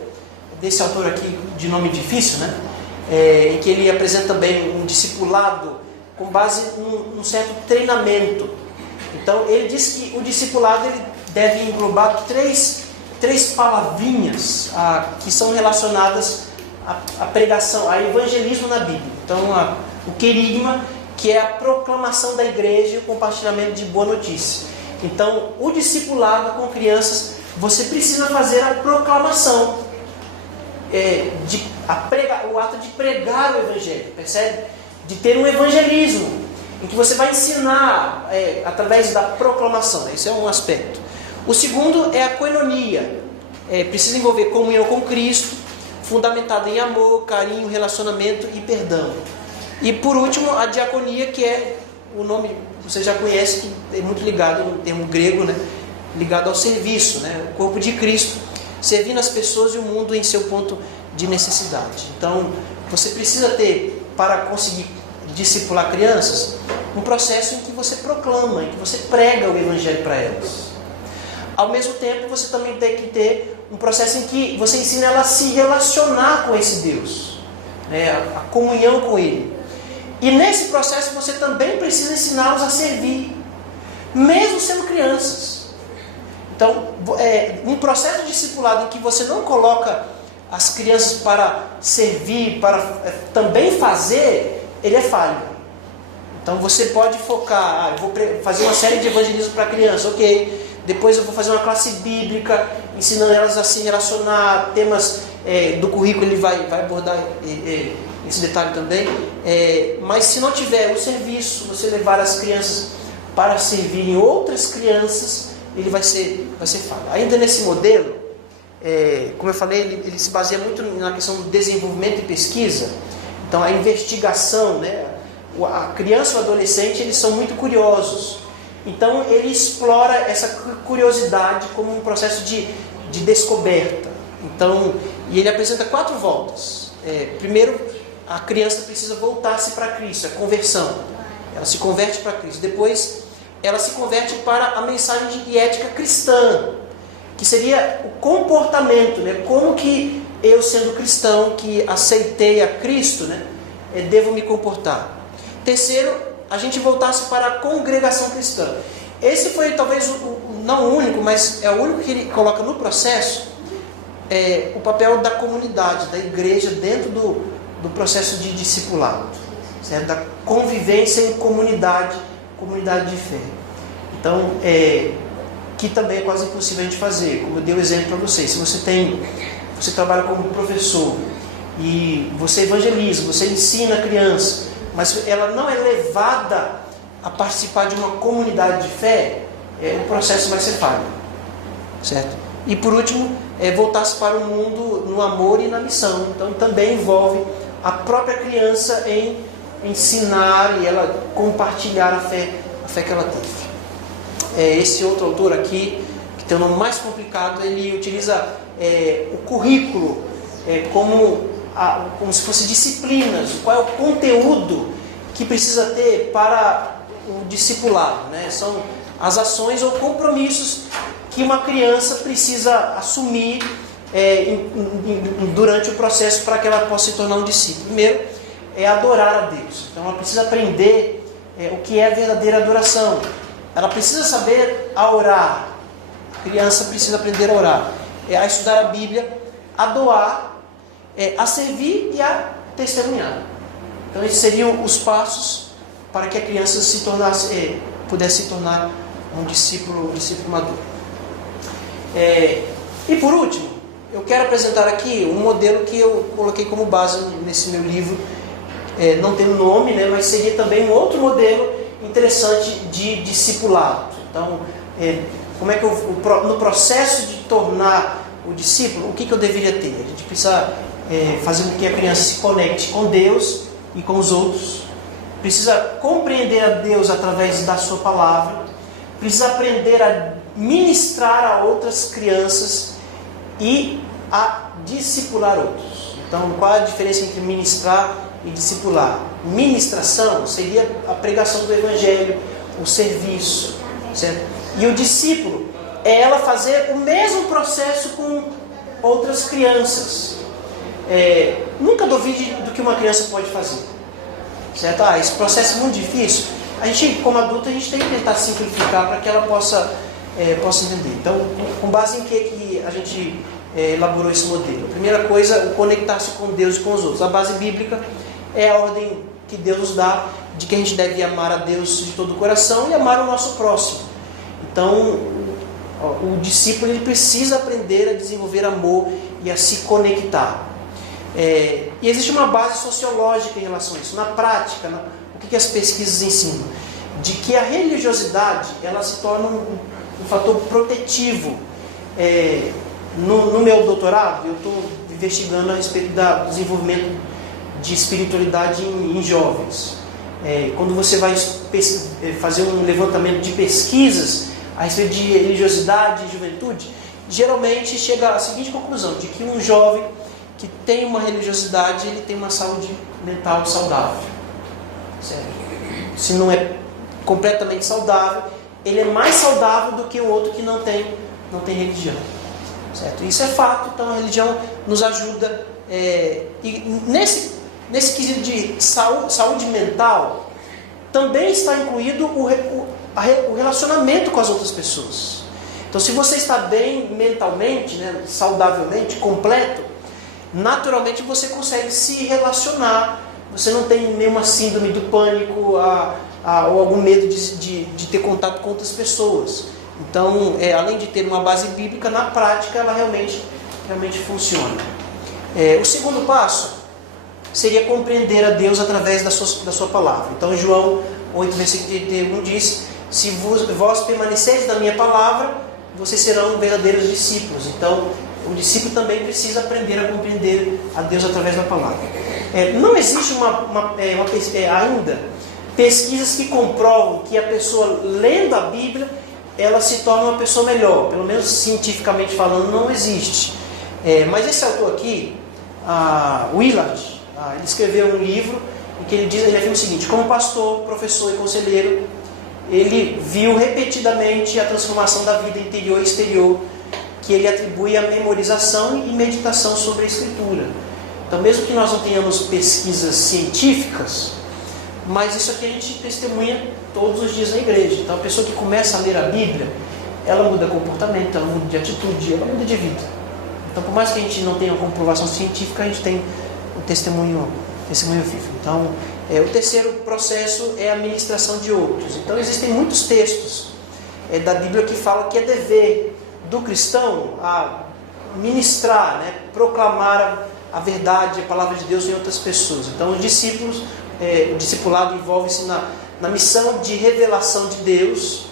desse autor aqui, de nome difícil, né? Em que ele apresenta também um discipulado com base num certo treinamento. Então, ele diz que o discipulado ele deve englobar três palavrinhas que são relacionadas à pregação, ao evangelismo na Bíblia. Então, o querigma, que é a proclamação da igreja e o compartilhamento de boa notícia. Então, o discipulado com crianças, você precisa fazer a proclamação, o ato de pregar o evangelho, percebe? De ter um evangelismo, em que você vai ensinar através da proclamação. Esse é um aspecto. O segundo é a koinonia. Precisa envolver comunhão com Cristo, fundamentada em amor, carinho, relacionamento e perdão. E por último, a diaconia, que é o nome que você já conhece, que é muito ligado no termo grego, né? Ligado ao serviço, né? O corpo de Cristo, servindo as pessoas e o mundo em seu ponto de necessidade. Então, você precisa ter, para conseguir discipular crianças, um processo em que você proclama, em que você prega o evangelho para elas. Ao mesmo tempo, você também tem que ter um processo em que você ensina ela a se relacionar com esse Deus, né? A comunhão com Ele. E nesse processo você também precisa ensiná-los a servir, mesmo sendo crianças. Então, um processo de discipulado em que você não coloca as crianças para servir, para também fazer, ele é falho. Então você pode focar, eu vou fazer uma série de evangelismo para criança, ok. Depois eu vou fazer uma classe bíblica, ensinando elas a se relacionar, temas do currículo ele vai abordar esse detalhe também. Mas se não tiver o serviço, você levar as crianças para servirem outras crianças, ele vai ser falho. Ainda nesse modelo, como eu falei, ele se baseia muito na questão do desenvolvimento e pesquisa. Então a investigação, né? A criança e o adolescente, eles são muito curiosos. Então ele explora essa curiosidade como um processo de descoberta. Então, e ele apresenta 4 voltas. Primeiro, a criança precisa voltar-se para Cristo, a conversão. Ela se converte para Cristo. Depois, ela se converte para a mensagem de ética cristã, que seria o comportamento, né? Como que eu, sendo cristão, que aceitei a Cristo, né, devo me comportar. Terceiro, a gente voltasse para a congregação cristã. Esse foi talvez não o único, mas é o único que ele coloca no processo, o papel da comunidade, da igreja dentro do processo de discipulado, certo? Da convivência em comunidade de fé. Então, que também é quase impossível a gente fazer, como eu dei o exemplo para vocês. Se você trabalha como professor e você evangeliza, você ensina a criança, mas ela não é levada a participar de uma comunidade de fé, o processo vai ser falho, certo? E por último, voltar-se para o mundo no amor e na missão. Então também envolve a própria criança em ensinar e ela compartilhar a fé que ela teve. Esse outro autor aqui, que tem o nome mais complicado, ele utiliza o currículo como se fosse disciplinas, qual é o conteúdo que precisa ter para o discipulado, né? São as ações ou compromissos que uma criança precisa assumir durante o processo para que ela possa se tornar um discípulo. Primeiro, é adorar a Deus. Então ela precisa aprender o que é a verdadeira adoração. Ela precisa saber a orar. A criança precisa aprender a orar, a estudar a Bíblia, a doar, a servir e a testemunhar. Então esses seriam os passos para que a criança pudesse se tornar um discípulo maduro. E por último, eu quero apresentar aqui um modelo que eu coloquei como base nesse meu livro. Não tem um nome, né, mas seria também um outro modelo interessante de discipulado. Então, como é que no processo de tornar o discípulo, o que eu deveria ter? A gente precisa fazer com que a criança se conecte com Deus e com os outros, precisa compreender a Deus através da sua palavra, precisa aprender a ministrar a outras crianças e a discipular outros. Então, qual a diferença entre ministrar e discipular? Ministração seria a pregação do Evangelho, o serviço, certo? E o discípulo é ela fazer o mesmo processo com outras crianças. Nunca duvide do que uma criança pode fazer, certo? Esse processo é muito difícil. A gente, como adulto, a gente tem que tentar simplificar para que ela possa entender. Então, com base em que a gente elaborou esse modelo? A primeira coisa, o conectar-se com Deus e com os outros. A base bíblica é a ordem que Deus nos dá de que a gente deve amar a Deus de todo o coração e amar o nosso próximo. Então, o discípulo ele precisa aprender a desenvolver amor e a se conectar. E existe uma base sociológica em relação a isso. Na prática, o que as pesquisas ensinam? De que a religiosidade ela se torna um fator protetivo. No meu doutorado, eu estou investigando a respeito do desenvolvimento de espiritualidade em jovens. Quando você vai fazer um levantamento de pesquisas a respeito de religiosidade e juventude, geralmente chega à seguinte conclusão, de que um jovem que tem uma religiosidade, ele tem uma saúde mental saudável. Certo? Se não é completamente saudável, ele é mais saudável do que o outro que não tem religião. Certo? Isso é fato, então a religião nos ajuda. E nesse quesito de saúde mental, também está incluído o relacionamento com as outras pessoas. Então, se você está bem mentalmente, né, saudavelmente, completo, naturalmente você consegue se relacionar. Você não tem nenhuma síndrome do pânico ou algum medo de ter contato com outras pessoas. Então, além de ter uma base bíblica, na prática ela realmente funciona. O segundo passo seria compreender a Deus através da sua palavra. Então, João 8, versículo 31 diz: se vós permaneceres na minha palavra, vocês serão verdadeiros discípulos. Então, o discípulo também precisa aprender a compreender a Deus através da palavra. Não existe ainda pesquisas que comprovam que a pessoa lendo a Bíblia ela se torna uma pessoa melhor. Pelo menos cientificamente falando, não existe. Mas esse autor aqui, Willard, ele escreveu um livro em que ele afirma o seguinte: como pastor, professor e conselheiro, ele viu repetidamente a transformação da vida interior e exterior, que ele atribui à memorização e meditação sobre a Escritura. Então, mesmo que nós não tenhamos pesquisas científicas, mas isso aqui a gente testemunha todos os dias na igreja. Então, a pessoa que começa a ler a Bíblia, ela muda comportamento, ela muda de atitude, ela muda de vida. Então, por mais que a gente não tenha uma comprovação científica, a gente tem o testemunho vivo. Então, o terceiro processo é a ministração de outros. Então, existem muitos textos da Bíblia que falam que é dever do cristão a ministrar, né, proclamar a verdade, a palavra de Deus em outras pessoas. Então, os discípulos, o discipulado envolve-se na missão de revelação de Deus,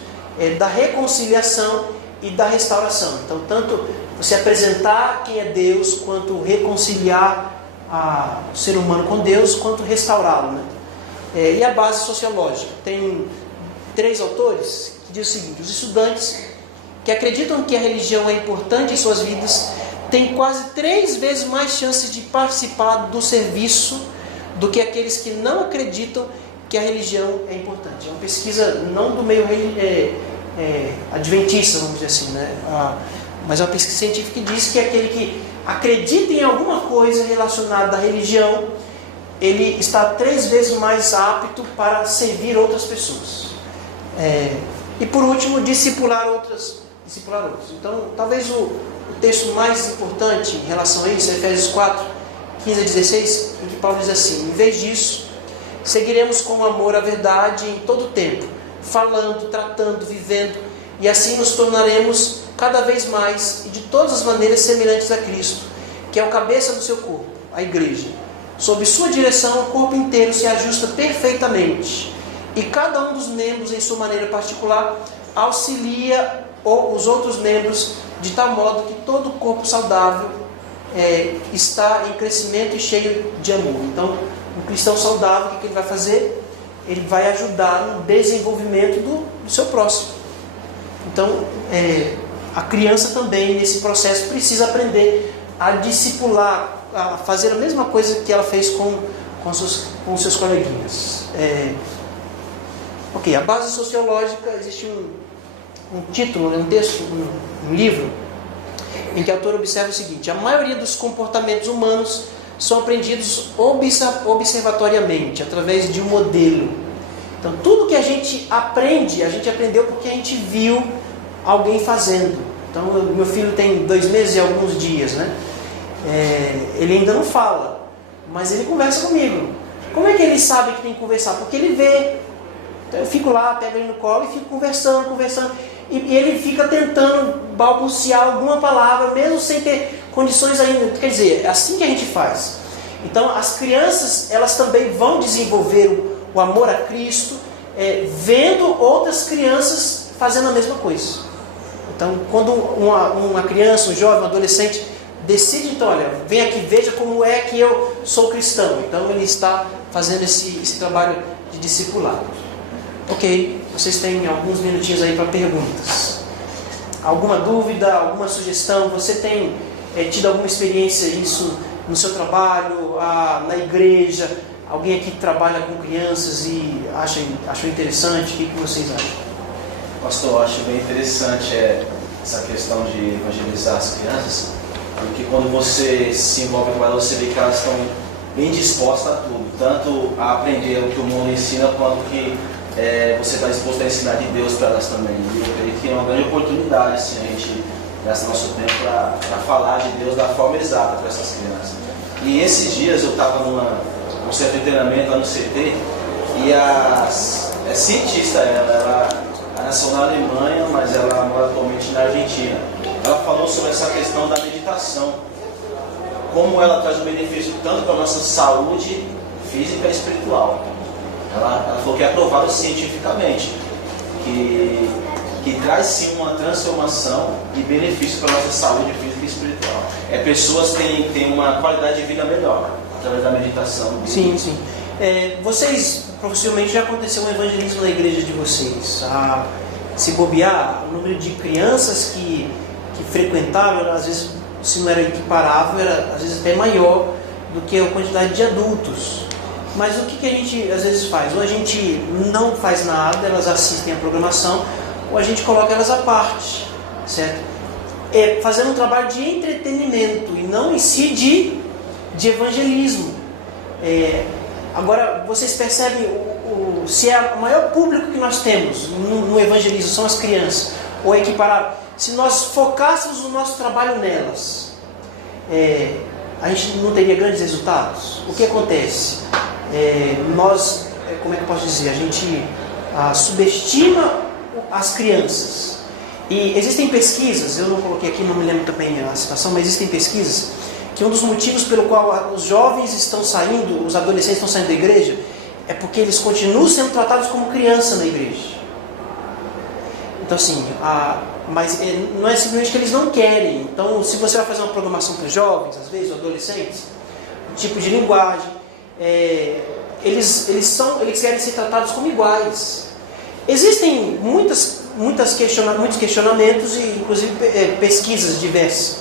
da reconciliação e da restauração. Então, tanto você apresentar quem é Deus, quanto reconciliar o ser humano com Deus, quanto restaurá-lo, né? E a base sociológica. Tem 3 autores que dizem o seguinte: os estudantes que acreditam que a religião é importante em suas vidas têm quase 3 vezes mais chances de participar do serviço do que aqueles que não acreditam que a religião é importante. É uma pesquisa não do meio adventista, vamos dizer assim, né? Mas é uma pesquisa científica que diz que aquele que acredita em alguma coisa relacionada à religião, ele está 3 vezes mais apto para servir outras pessoas. E por último, discipular outros. Então, talvez o texto mais importante em relação a isso é Efésios 4, 15 a 16, em que Paulo diz assim: em vez disso, seguiremos com amor a verdade em todo o tempo, falando, tratando, vivendo, e assim nos tornaremos cada vez mais e de todas as maneiras semelhantes a Cristo, que é o cabeça do seu corpo, a igreja. Sob sua direção, o corpo inteiro se ajusta perfeitamente, e cada um dos membros, em sua maneira particular, auxilia os outros membros de tal modo que todo corpo saudável está em crescimento e cheio de amor. Então, um cristão saudável, o que ele vai fazer? Ele vai ajudar no desenvolvimento do seu próximo. Então, a criança também, nesse processo, precisa aprender a discipular, a fazer a mesma coisa que ela fez com seus coleguinhas. A base sociológica, existe um título, um texto, um livro, em que o autor observa o seguinte: a maioria dos comportamentos humanos são aprendidos observatoriamente, através de um modelo. Então, tudo que a gente aprendeu porque a gente viu alguém fazendo. Então, meu filho tem 2 meses e alguns dias, né? Ele ainda não fala, mas ele conversa comigo. Como é que ele sabe que tem que conversar? Porque ele vê. Então, eu fico lá, pego ele no colo e fico conversando. E ele fica tentando balbuciar alguma palavra, mesmo sem ter condições ainda. Quer dizer, é assim que a gente faz. Então, as crianças, elas também vão desenvolver o amor a Cristo, vendo outras crianças fazendo a mesma coisa. Então, quando uma criança, um jovem, um adolescente decide, então, olha, vem aqui, veja como é que eu sou cristão. Então, ele está fazendo esse trabalho de discipulado. Ok, vocês têm alguns minutinhos aí para perguntas. Alguma dúvida, alguma sugestão? Você tem tido alguma experiência isso no seu trabalho, na igreja? Alguém aqui que trabalha com crianças e achou interessante? O que vocês acham? Pastor, eu acho bem interessante essa questão de evangelizar as crianças, porque quando você se envolve com elas, você vê que elas estão bem dispostas a tudo, tanto a aprender o que o mundo ensina, quanto que você está disposto a ensinar de Deus para elas também. E eu creio que é uma grande oportunidade assim, a gente gastar nosso tempo para falar de Deus da forma exata para essas crianças. E esses dias eu estava num centro de treinamento lá no CT, e a cientista, ela nasceu na Alemanha, mas ela mora atualmente na Argentina. Ela falou sobre essa questão da meditação, como ela traz um benefício tanto para a nossa saúde física e espiritual. Ela falou que é aprovado cientificamente, que traz sim uma transformação e benefício para a nossa saúde física e espiritual. Pessoas têm uma qualidade de vida melhor através da meditação. Sim. Vocês, possivelmente, já aconteceu um evangelismo na igreja de vocês. Se bobear, o número de crianças que frequentavam, às vezes, se não era equiparável, era às vezes até maior do que a quantidade de adultos. Mas o que a gente às vezes faz? Ou a gente não faz nada, elas assistem a programação, ou a gente coloca elas à parte, certo? Fazendo um trabalho de entretenimento e não em si de evangelismo. Agora, vocês percebem se é o maior público que nós temos no evangelismo são as crianças, ou é equiparável. Se nós focássemos o nosso trabalho nelas, a gente não teria grandes resultados. O que acontece? Nós, como é que eu posso dizer? A gente subestima as crianças. E existem pesquisas, eu não coloquei aqui, não me lembro também a situação, mas existem pesquisas que um dos motivos pelo qual os jovens estão saindo, os adolescentes estão saindo da igreja, é porque eles continuam sendo tratados como criança na igreja. Então assim, mas não é simplesmente que eles não querem. Então, se você vai fazer uma programação para os jovens, às vezes, ou adolescentes, o tipo de linguagem, eles querem ser tratados como iguais. Existem muitos questionamentos e, inclusive, pesquisas diversas.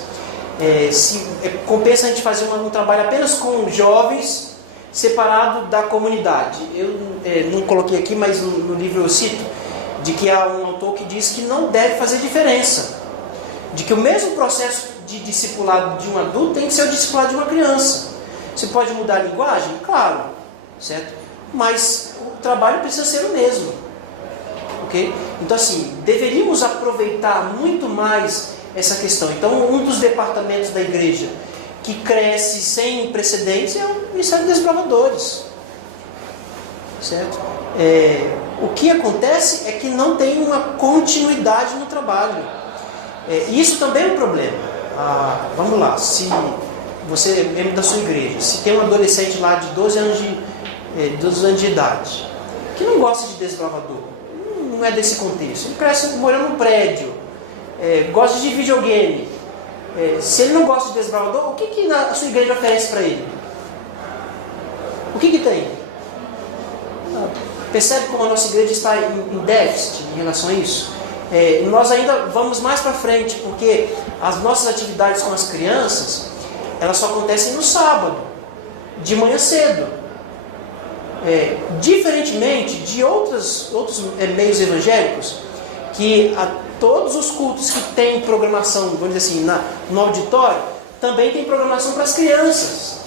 Se compensa a gente fazer um trabalho apenas com jovens, separado da comunidade. Eu não coloquei aqui, mas no livro eu cito, de que há um autor que diz que não deve fazer diferença. De que o mesmo processo de discipulado de um adulto tem que ser o discipulado de uma criança. Você pode mudar a linguagem? Claro, certo? Mas o trabalho precisa ser o mesmo. Ok? Então assim, deveríamos aproveitar muito mais essa questão. Então um dos departamentos da igreja que cresce sem precedentes é o Ministério dos Desbravadores. Certo? O que acontece é que não tem uma continuidade no trabalho. E isso também é um problema. Vamos lá, se você é membro da sua igreja, se tem um adolescente lá de 12 anos de idade, que não gosta de desbravador, não é desse contexto. Ele cresce morando num prédio, gosta de videogame. Se ele não gosta de desbravador, o que a sua igreja oferece para ele? O que tem? Percebe como a nossa igreja está em déficit em relação a isso? Nós ainda vamos mais para frente, porque as nossas atividades com as crianças, elas só acontecem no sábado, de manhã cedo. Diferentemente de outros meios evangélicos, que todos os cultos que têm programação, vamos dizer assim, no auditório, também tem programação para as crianças.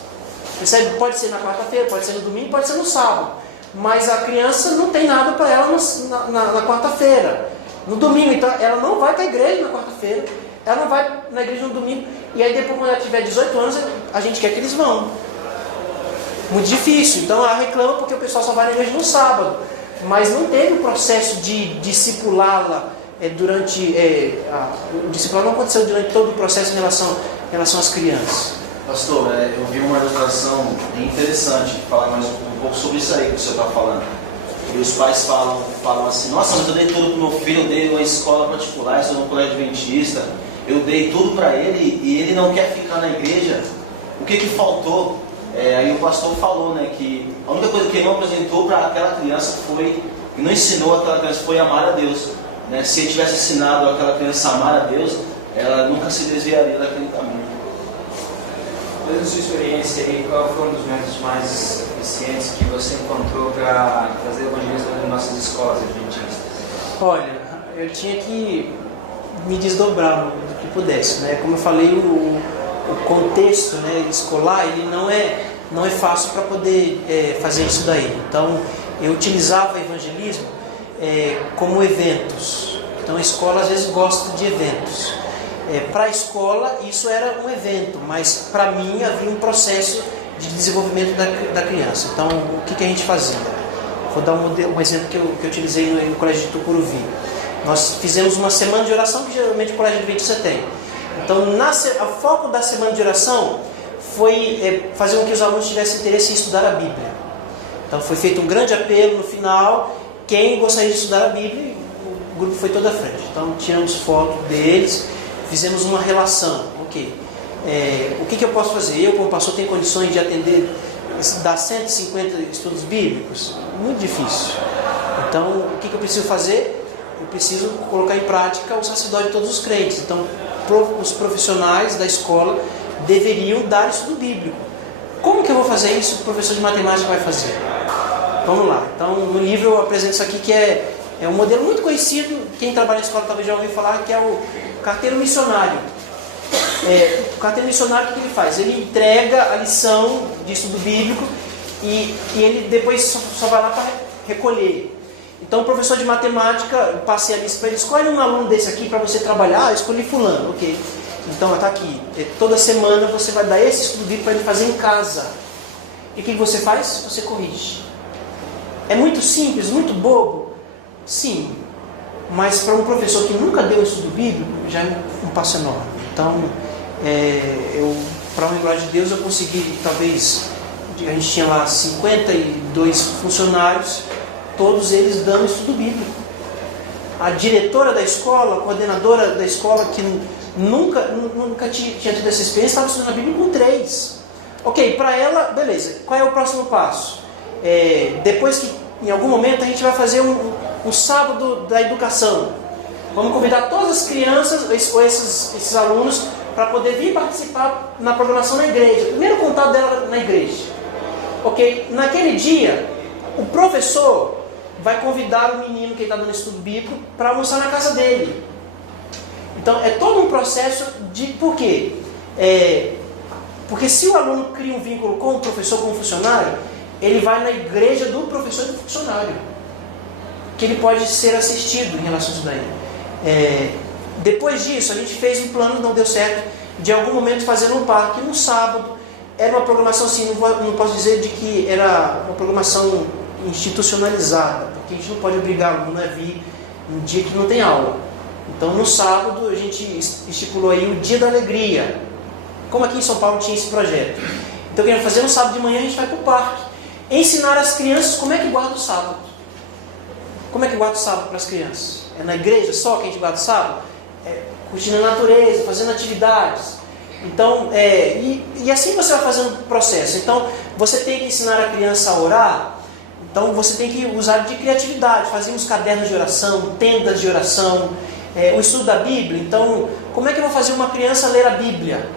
Percebe? Pode ser na quarta-feira, pode ser no domingo, pode ser no sábado. Mas a criança não tem nada para ela na quarta-feira. No domingo, então, ela não vai para a igreja na quarta-feira, ela não vai na igreja no domingo, e aí depois, quando ela tiver 18 anos, a gente quer que eles vão. Muito difícil. Então ela reclama porque o pessoal só vai na igreja no sábado. Mas não teve um processo de discipulá-la durante... o discipulado não aconteceu durante todo o processo em relação às crianças. Pastor, eu vi uma ilustração interessante, falar mais um pouco sobre isso aí que o senhor está falando. E os pais falam assim: nossa, mas eu dei tudo para o meu filho, eu dei uma escola particular, sou um colégio adventista, eu dei tudo para ele e ele não quer ficar na igreja. O que faltou? Aí o pastor falou, né, que a única coisa que ele não apresentou para aquela criança e não ensinou aquela criança, foi amar a Deus. Né? Se ele tivesse ensinado aquela criança a amar a Deus, ela nunca se desviaria daquele caminho. Na sua experiência aí, qual foi um dos métodos mais eficientes que você encontrou para fazer evangelismo nas nossas escolas adventistas? Olha, eu tinha que me desdobrar do que pudesse, né? Como eu falei, o contexto, né, escolar, ele não é fácil para poder fazer isso daí. Então, eu utilizava o evangelismo como eventos. Então, a escola às vezes gosta de eventos. Para a escola, isso era um evento, mas para mim havia um processo de desenvolvimento da criança. Então, o que a gente fazia? Vou dar um exemplo que eu utilizei no colégio de Tucuruvi. Nós fizemos uma semana de oração, que geralmente o colégio adventista tem. Então, o foco da semana de oração foi fazer com que os alunos tivessem interesse em estudar a Bíblia. Então, foi feito um grande apelo no final. Quem gostaria de estudar a Bíblia, o grupo foi todo à frente. Então, tiramos foto deles, fizemos uma relação. Ok, o que eu posso fazer? Eu, como pastor, tenho condições de atender, dar 150 estudos bíblicos? Muito difícil. Então, o que eu preciso fazer? Eu preciso colocar em prática o sacerdócio de todos os crentes. Então, os profissionais da escola deveriam dar estudo bíblico. Como que eu vou fazer isso? O professor de matemática vai fazer. Vamos lá. Então, no livro eu apresento isso aqui, que é um modelo muito conhecido. Quem trabalha na escola talvez já ouviu falar, que é o carteiro missionário. O carteiro missionário, o que ele faz? Ele entrega a lição de estudo bíblico e ele depois só vai lá para recolher. Então, o professor de matemática, eu passei a lista para ele: escolhe um aluno desse aqui para você trabalhar. Eu escolhi fulano, ok. Então, está aqui. Toda semana você vai dar esse estudo bíblico para ele fazer em casa. E o que você faz? Você corrige. É muito simples, muito bobo? Sim. Mas para um professor que nunca deu estudo bíblico, já é um passo enorme. Então, para a glória de Deus, eu consegui, talvez, a gente tinha lá 52 funcionários, todos eles dando estudo bíblico. A diretora da escola, a coordenadora da escola, que nunca tinha tido essa experiência, estava estudando a Bíblia com 3. Ok, para ela, beleza. Qual é o próximo passo? Depois que, em algum momento, a gente vai fazer um sábado da educação. Vamos convidar todas as crianças, ou esses alunos, para poder vir participar na programação na igreja. Primeiro contato dela na igreja. Ok, naquele dia, o professor vai convidar o menino que está dando estudo bíblico para almoçar na casa dele. Então, é todo um processo de... Por quê? Porque se o aluno cria um vínculo com o professor, com o funcionário, ele vai na igreja do professor e do funcionário, que ele pode ser assistido em relação a isso daí. Depois disso, a gente fez um plano, não deu certo, de algum momento fazer no parque, no sábado. Era uma programação assim, não posso dizer de que era uma programação institucionalizada, porque a gente não pode obrigar o aluno a vir um dia que não tem aula. Então, no sábado, a gente estipulou aí o Dia da Alegria. Como aqui em São Paulo tinha esse projeto. Então, o que a gente vai fazer no sábado de manhã, a gente vai para o parque ensinar as crianças como é que guarda o sábado. Como é que guarda o sábado para as crianças? É na igreja só que a gente guarda o sábado? Curtindo a natureza, fazendo atividades. Então, e assim você vai fazendo o processo. Então, você tem que ensinar a criança a orar. Então, você tem que usar de criatividade. Fazemos cadernos de oração, tendas de oração, o estudo da Bíblia. Então, como é que eu vou fazer uma criança ler a Bíblia?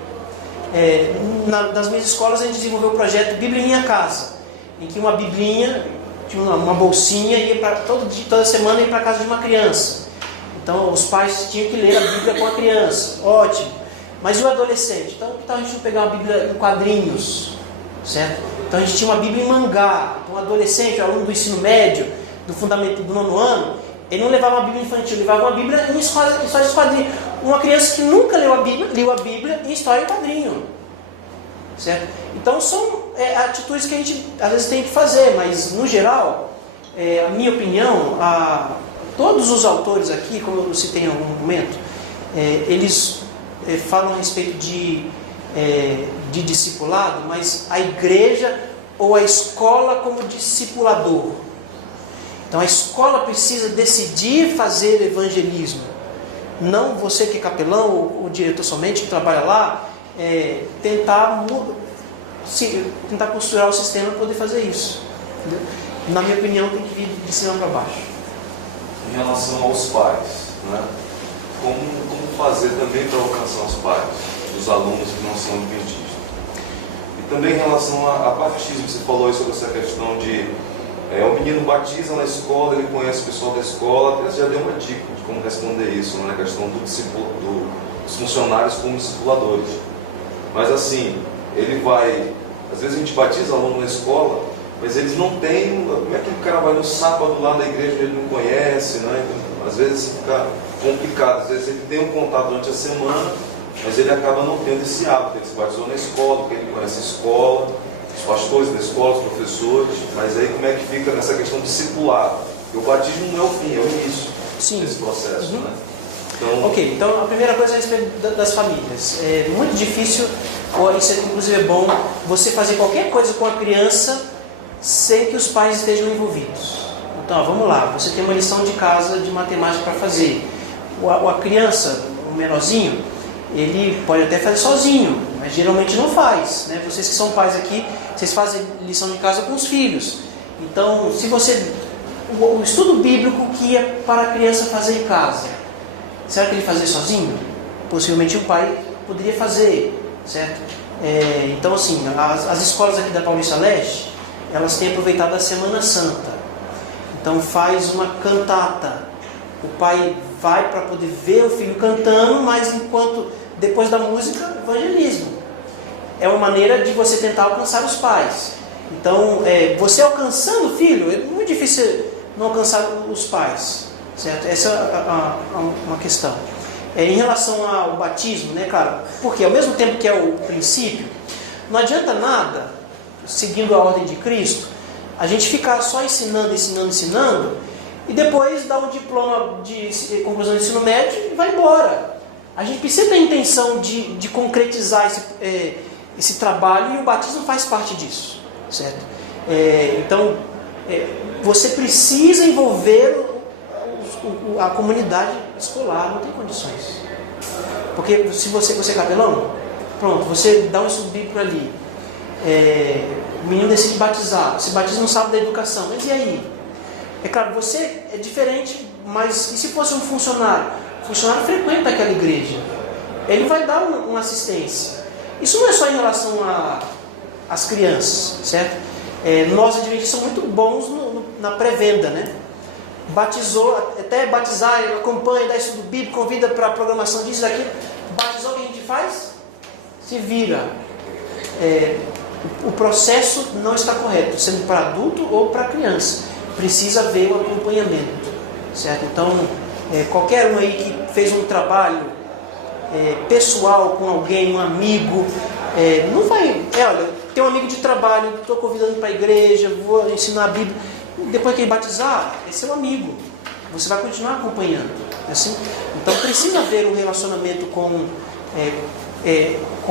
Nas minhas escolas, a gente desenvolveu o projeto Bíblia em Minha Casa, em que uma biblinha, tinha uma bolsinha, ia toda semana ia para a casa de uma criança. Então, os pais tinham que ler a Bíblia com a criança. Ótimo. Mas e o adolescente? Então, que tal a gente não pegar uma Bíblia em quadrinhos? Certo? Então, a gente tinha uma Bíblia em mangá. Então, o adolescente, o aluno do ensino médio, do fundamento do 9º ano, ele não levava uma Bíblia infantil, ele levava uma Bíblia em história de quadrinho. Uma criança que nunca leu a Bíblia em história em quadrinho. Certo? Então, são atitudes que a gente às vezes tem que fazer, mas no geral, a minha opinião, todos os autores aqui, como eu citei em algum momento, eles falam a respeito de discipulado, mas a igreja ou a escola como discipulador. Então a escola precisa decidir fazer evangelismo. Não você que é capelão ou o diretor somente que trabalha lá, tentar costurar o sistema para poder fazer isso. Entendeu? Na minha opinião, tem que vir de cima para baixo. Em relação aos pais, né? Como fazer também para alcançar os pais, os alunos que não são adventistas? E também em relação a batismo, você falou aí sobre essa questão de o menino batiza na escola, ele conhece o pessoal da escola, até já deu uma dica de como responder isso, né? A questão dos funcionários como discipuladores. Mas assim, ele vai, às vezes a gente batiza aluno na escola, mas eles não têm, como é que o cara vai no sábado lá na igreja ele não conhece, né? Então, às vezes fica complicado, às vezes ele tem um contato durante a semana, mas ele acaba não tendo esse hábito. Ele se batizou na escola, porque ele conhece a escola, os pastores da escola, os professores, mas aí como é que fica nessa questão de discipulado? E o batismo não é o fim, é o início desse processo, né? Então... Ok, então a primeira coisa é a respeito das famílias. É muito difícil, ou isso inclusive é bom, você fazer qualquer coisa com a criança sem que os pais estejam envolvidos. Então, vamos lá, você tem uma lição de casa de matemática para fazer. A criança, o menorzinho, ele pode até fazer sozinho, mas geralmente não faz, né? Vocês que são pais aqui, vocês fazem lição de casa com os filhos. Então, se você... O estudo bíblico que é para a criança fazer em casa, será que ele fazia sozinho? Possivelmente o pai poderia fazer, certo? Então, assim, as escolas aqui da Paulista Leste, elas têm aproveitado a Semana Santa. Então faz uma cantata. O pai vai para poder ver o filho cantando, mas depois da música, evangelismo. É uma maneira de você tentar alcançar os pais. Então, você alcançando o filho, é muito difícil não alcançar os pais. Certo? Essa é uma questão. Em relação ao batismo, né, claro, porque ao mesmo tempo que é o princípio, não adianta nada, seguindo a ordem de Cristo, a gente ficar só ensinando e depois dar um diploma de conclusão do ensino médio e vai embora. A gente precisa ter a intenção de concretizar esse trabalho, e o batismo faz parte disso, certo? Então, você precisa envolver a comunidade escolar, não tem condições. Porque se você é capelão, pronto, você dá um estudo bíblico ali, o menino decide batizar, se batiza no sábado da educação, mas e aí? É claro, você é diferente, mas e se fosse um funcionário? O funcionário frequenta aquela igreja, ele vai dar uma assistência. Isso não é só em relação às crianças, certo? Nós adventistas somos muito bons na pré-venda, né? Batizou, até batizar, acompanha, dá estudo bíblico, convida para a programação disso, daquilo. Batizou, o que a gente faz? Se vira. O processo não está correto, sendo para adulto ou para criança. Precisa haver um acompanhamento, certo? Então, qualquer um aí que fez um trabalho pessoal com alguém, um amigo, não vai... olha, tem um amigo de trabalho, estou convidando para a igreja, vou ensinar a Bíblia. Depois que ele batizar, é seu amigo. Você vai continuar acompanhando. Assim? Então, precisa haver um relacionamento com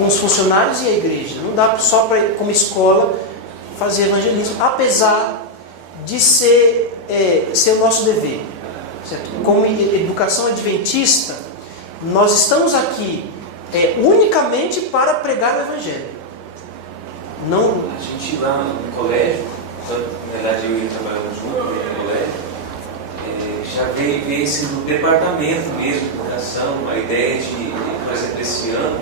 os funcionários e a igreja. Não dá só para, como escola, fazer evangelismo, apesar de ser o nosso dever. Certo? Como educação adventista, nós estamos aqui unicamente para pregar o Evangelho. Não... A gente lá no colégio, na verdade eu e ele trabalhamos junto no colégio, já veio esse do departamento mesmo de educação, a ideia de, por exemplo, esse ano,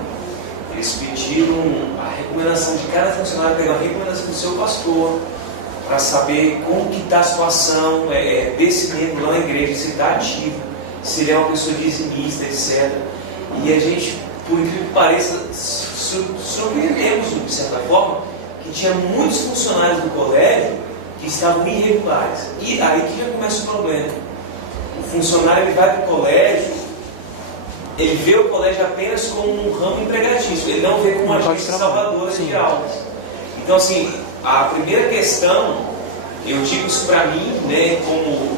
eles pediram a recomendação de cada funcionário, pegar a recomendação do seu pastor, para saber como que está a situação desse membro lá na igreja, se ele está ativo, se ele é uma pessoa dizimista, etc. E a gente, por incrível que pareça, surpreendemos, de certa forma, que tinha muitos funcionários do colégio que estavam irregulares. E aí que já começa o problema. O funcionário ele vai para o colégio, ele vê o colégio apenas como um ramo empregatício, ele não vê como uma agência salvadora de aulas. Então, assim, a primeira questão, eu digo isso para mim, né, como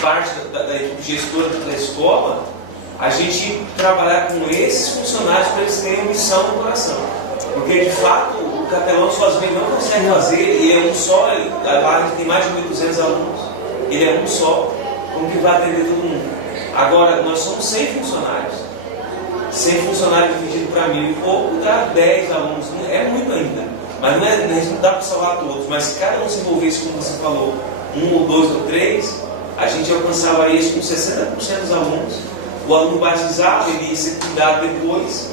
parte da equipe gestora da escola, a gente trabalhar com esses funcionários para eles terem missão no coração. Porque, de fato, o capelão sozinho não consegue fazer, ele é um só, lá a gente tem mais de 1.200 alunos, ele é um só, como que vai atender todo mundo? Agora, nós somos 100 funcionários. 100 funcionários dividido para 1.000 e pouco dá 10 alunos, é muito ainda. Mas não dá para salvar todos. Mas se cada um se envolvesse, como você falou, 1 ou 2 ou 3, a gente alcançava isso com 60% dos alunos. O aluno batizava, ele ia ser cuidado depois.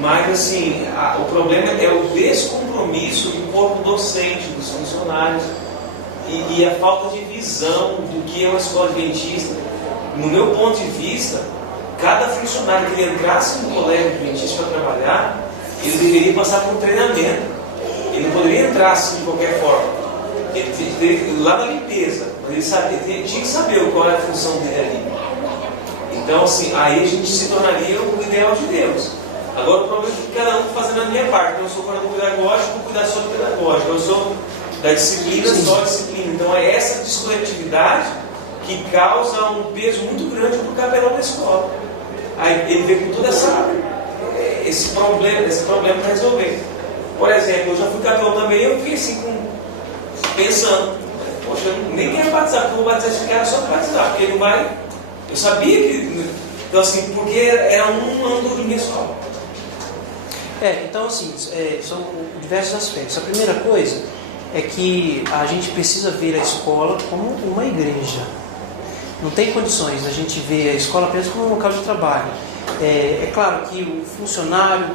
Mas assim, o problema é o descompromisso do corpo docente, dos funcionários, e a falta de visão do que é uma escola adventista. No meu ponto de vista, cada funcionário que entrasse no colégio adventista para trabalhar, ele deveria passar por um treinamento. Ele não poderia entrar assim de qualquer forma. Ele teria, lá na limpeza, mas ele tinha que saber qual era a função dele ali. Então, assim, aí a gente se tornaria o ideal de Deus. Agora, o problema é que cada um está fazendo a minha parte. Então, eu sou coordenador pedagógico, vou cuidar só do pedagógico. Eu sou da disciplina, só a disciplina. Então, é essa desconectividade que causa um peso muito grande para o capelão da escola. Aí ele vem com todo esse problema para resolver. Por exemplo, eu já fui capelão também, eu fiquei assim, pensando, poxa, eu nem quero batizar, porque eu vou batizar esse cara só para batizar, porque ele não vai. Eu sabia que. Então, assim, porque era um andorinha só. Então, assim, são diversos aspectos. A primeira coisa é que a gente precisa ver a escola como uma igreja. Não tem condições a gente ver a escola apenas como um local de trabalho. É claro que o funcionário,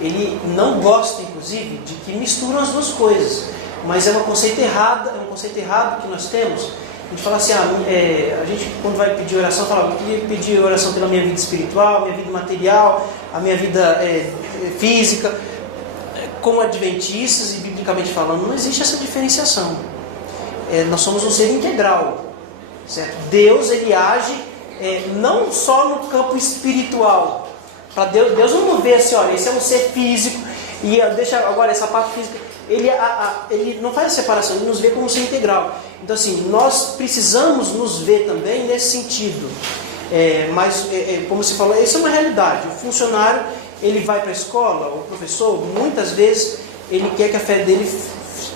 ele não gosta, inclusive, de que misturam as duas coisas. Mas é um conceito errado que nós temos. A gente fala assim, a gente quando vai pedir oração, fala, eu queria pedir oração pela minha vida espiritual, minha vida material, a minha vida física. Como adventistas e biblicamente falando, não existe essa diferenciação. Nós somos um ser integral. Certo? Deus, ele age não só no campo espiritual. Para Deus não vê assim, olha, esse é um ser físico e deixa agora essa parte física. Ele não faz a separação, ele nos vê como um ser integral. Então, assim, nós precisamos nos ver também nesse sentido. Mas, como você falou, isso é uma realidade. O funcionário, ele vai para a escola, o professor, muitas vezes, ele quer que a fé dele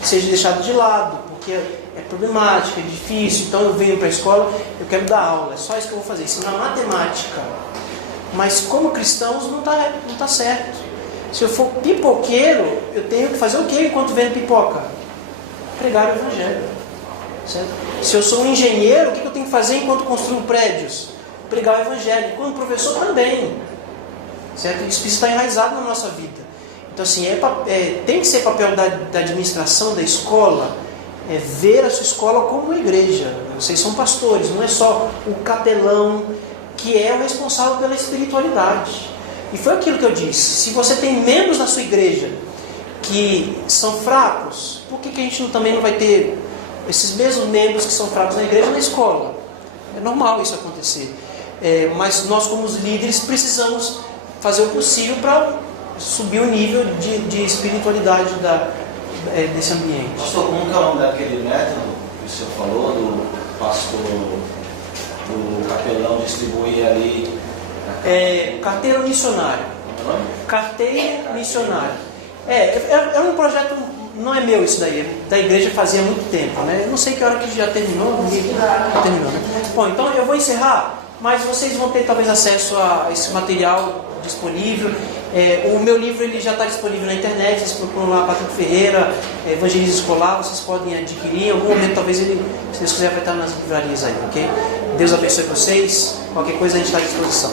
seja deixada de lado, porque é problemática, é difícil, então eu venho para a escola, eu quero dar aula, é só isso que eu vou fazer, ensinar matemática. Mas como cristãos não está certo. Se eu for pipoqueiro, eu tenho que fazer o quê enquanto vendo pipoca? Pregar o Evangelho. Certo? Se eu sou um engenheiro, o que eu tenho que fazer enquanto construo prédios? Pregar o Evangelho. Enquanto professor também. Certo? Isso precisa estar enraizado na nossa vida. Então, assim, tem que ser papel da administração da escola, ver a sua escola como uma igreja. Vocês são pastores, não é só o capelão que é o responsável pela espiritualidade. E foi aquilo que eu disse, se você tem membros na sua igreja que são fracos, por que a gente também não vai ter esses mesmos membros que são fracos na igreja na escola? É normal isso acontecer. Mas nós, como os líderes, precisamos fazer o possível para subir o nível de espiritualidade desse ambiente. Pastor, como que é o nome daquele método que o senhor falou, do pastor, do capelão distribuir ali? Carteira missionária. Carteira missionária. É um projeto não é meu isso daí, é da igreja fazia muito tempo, né? Eu não sei que hora que já terminou, já terminou, né? Bom, então eu vou encerrar, mas vocês vão ter talvez acesso a esse material disponível. O meu livro ele já está disponível na internet, vocês procuram lá Patrick Ferreira, Evangelismo Escolar, vocês podem adquirir. Em algum momento talvez ele, se Deus quiser, vai estar nas livrarias aí, ok? Deus abençoe vocês, qualquer coisa a gente está à disposição.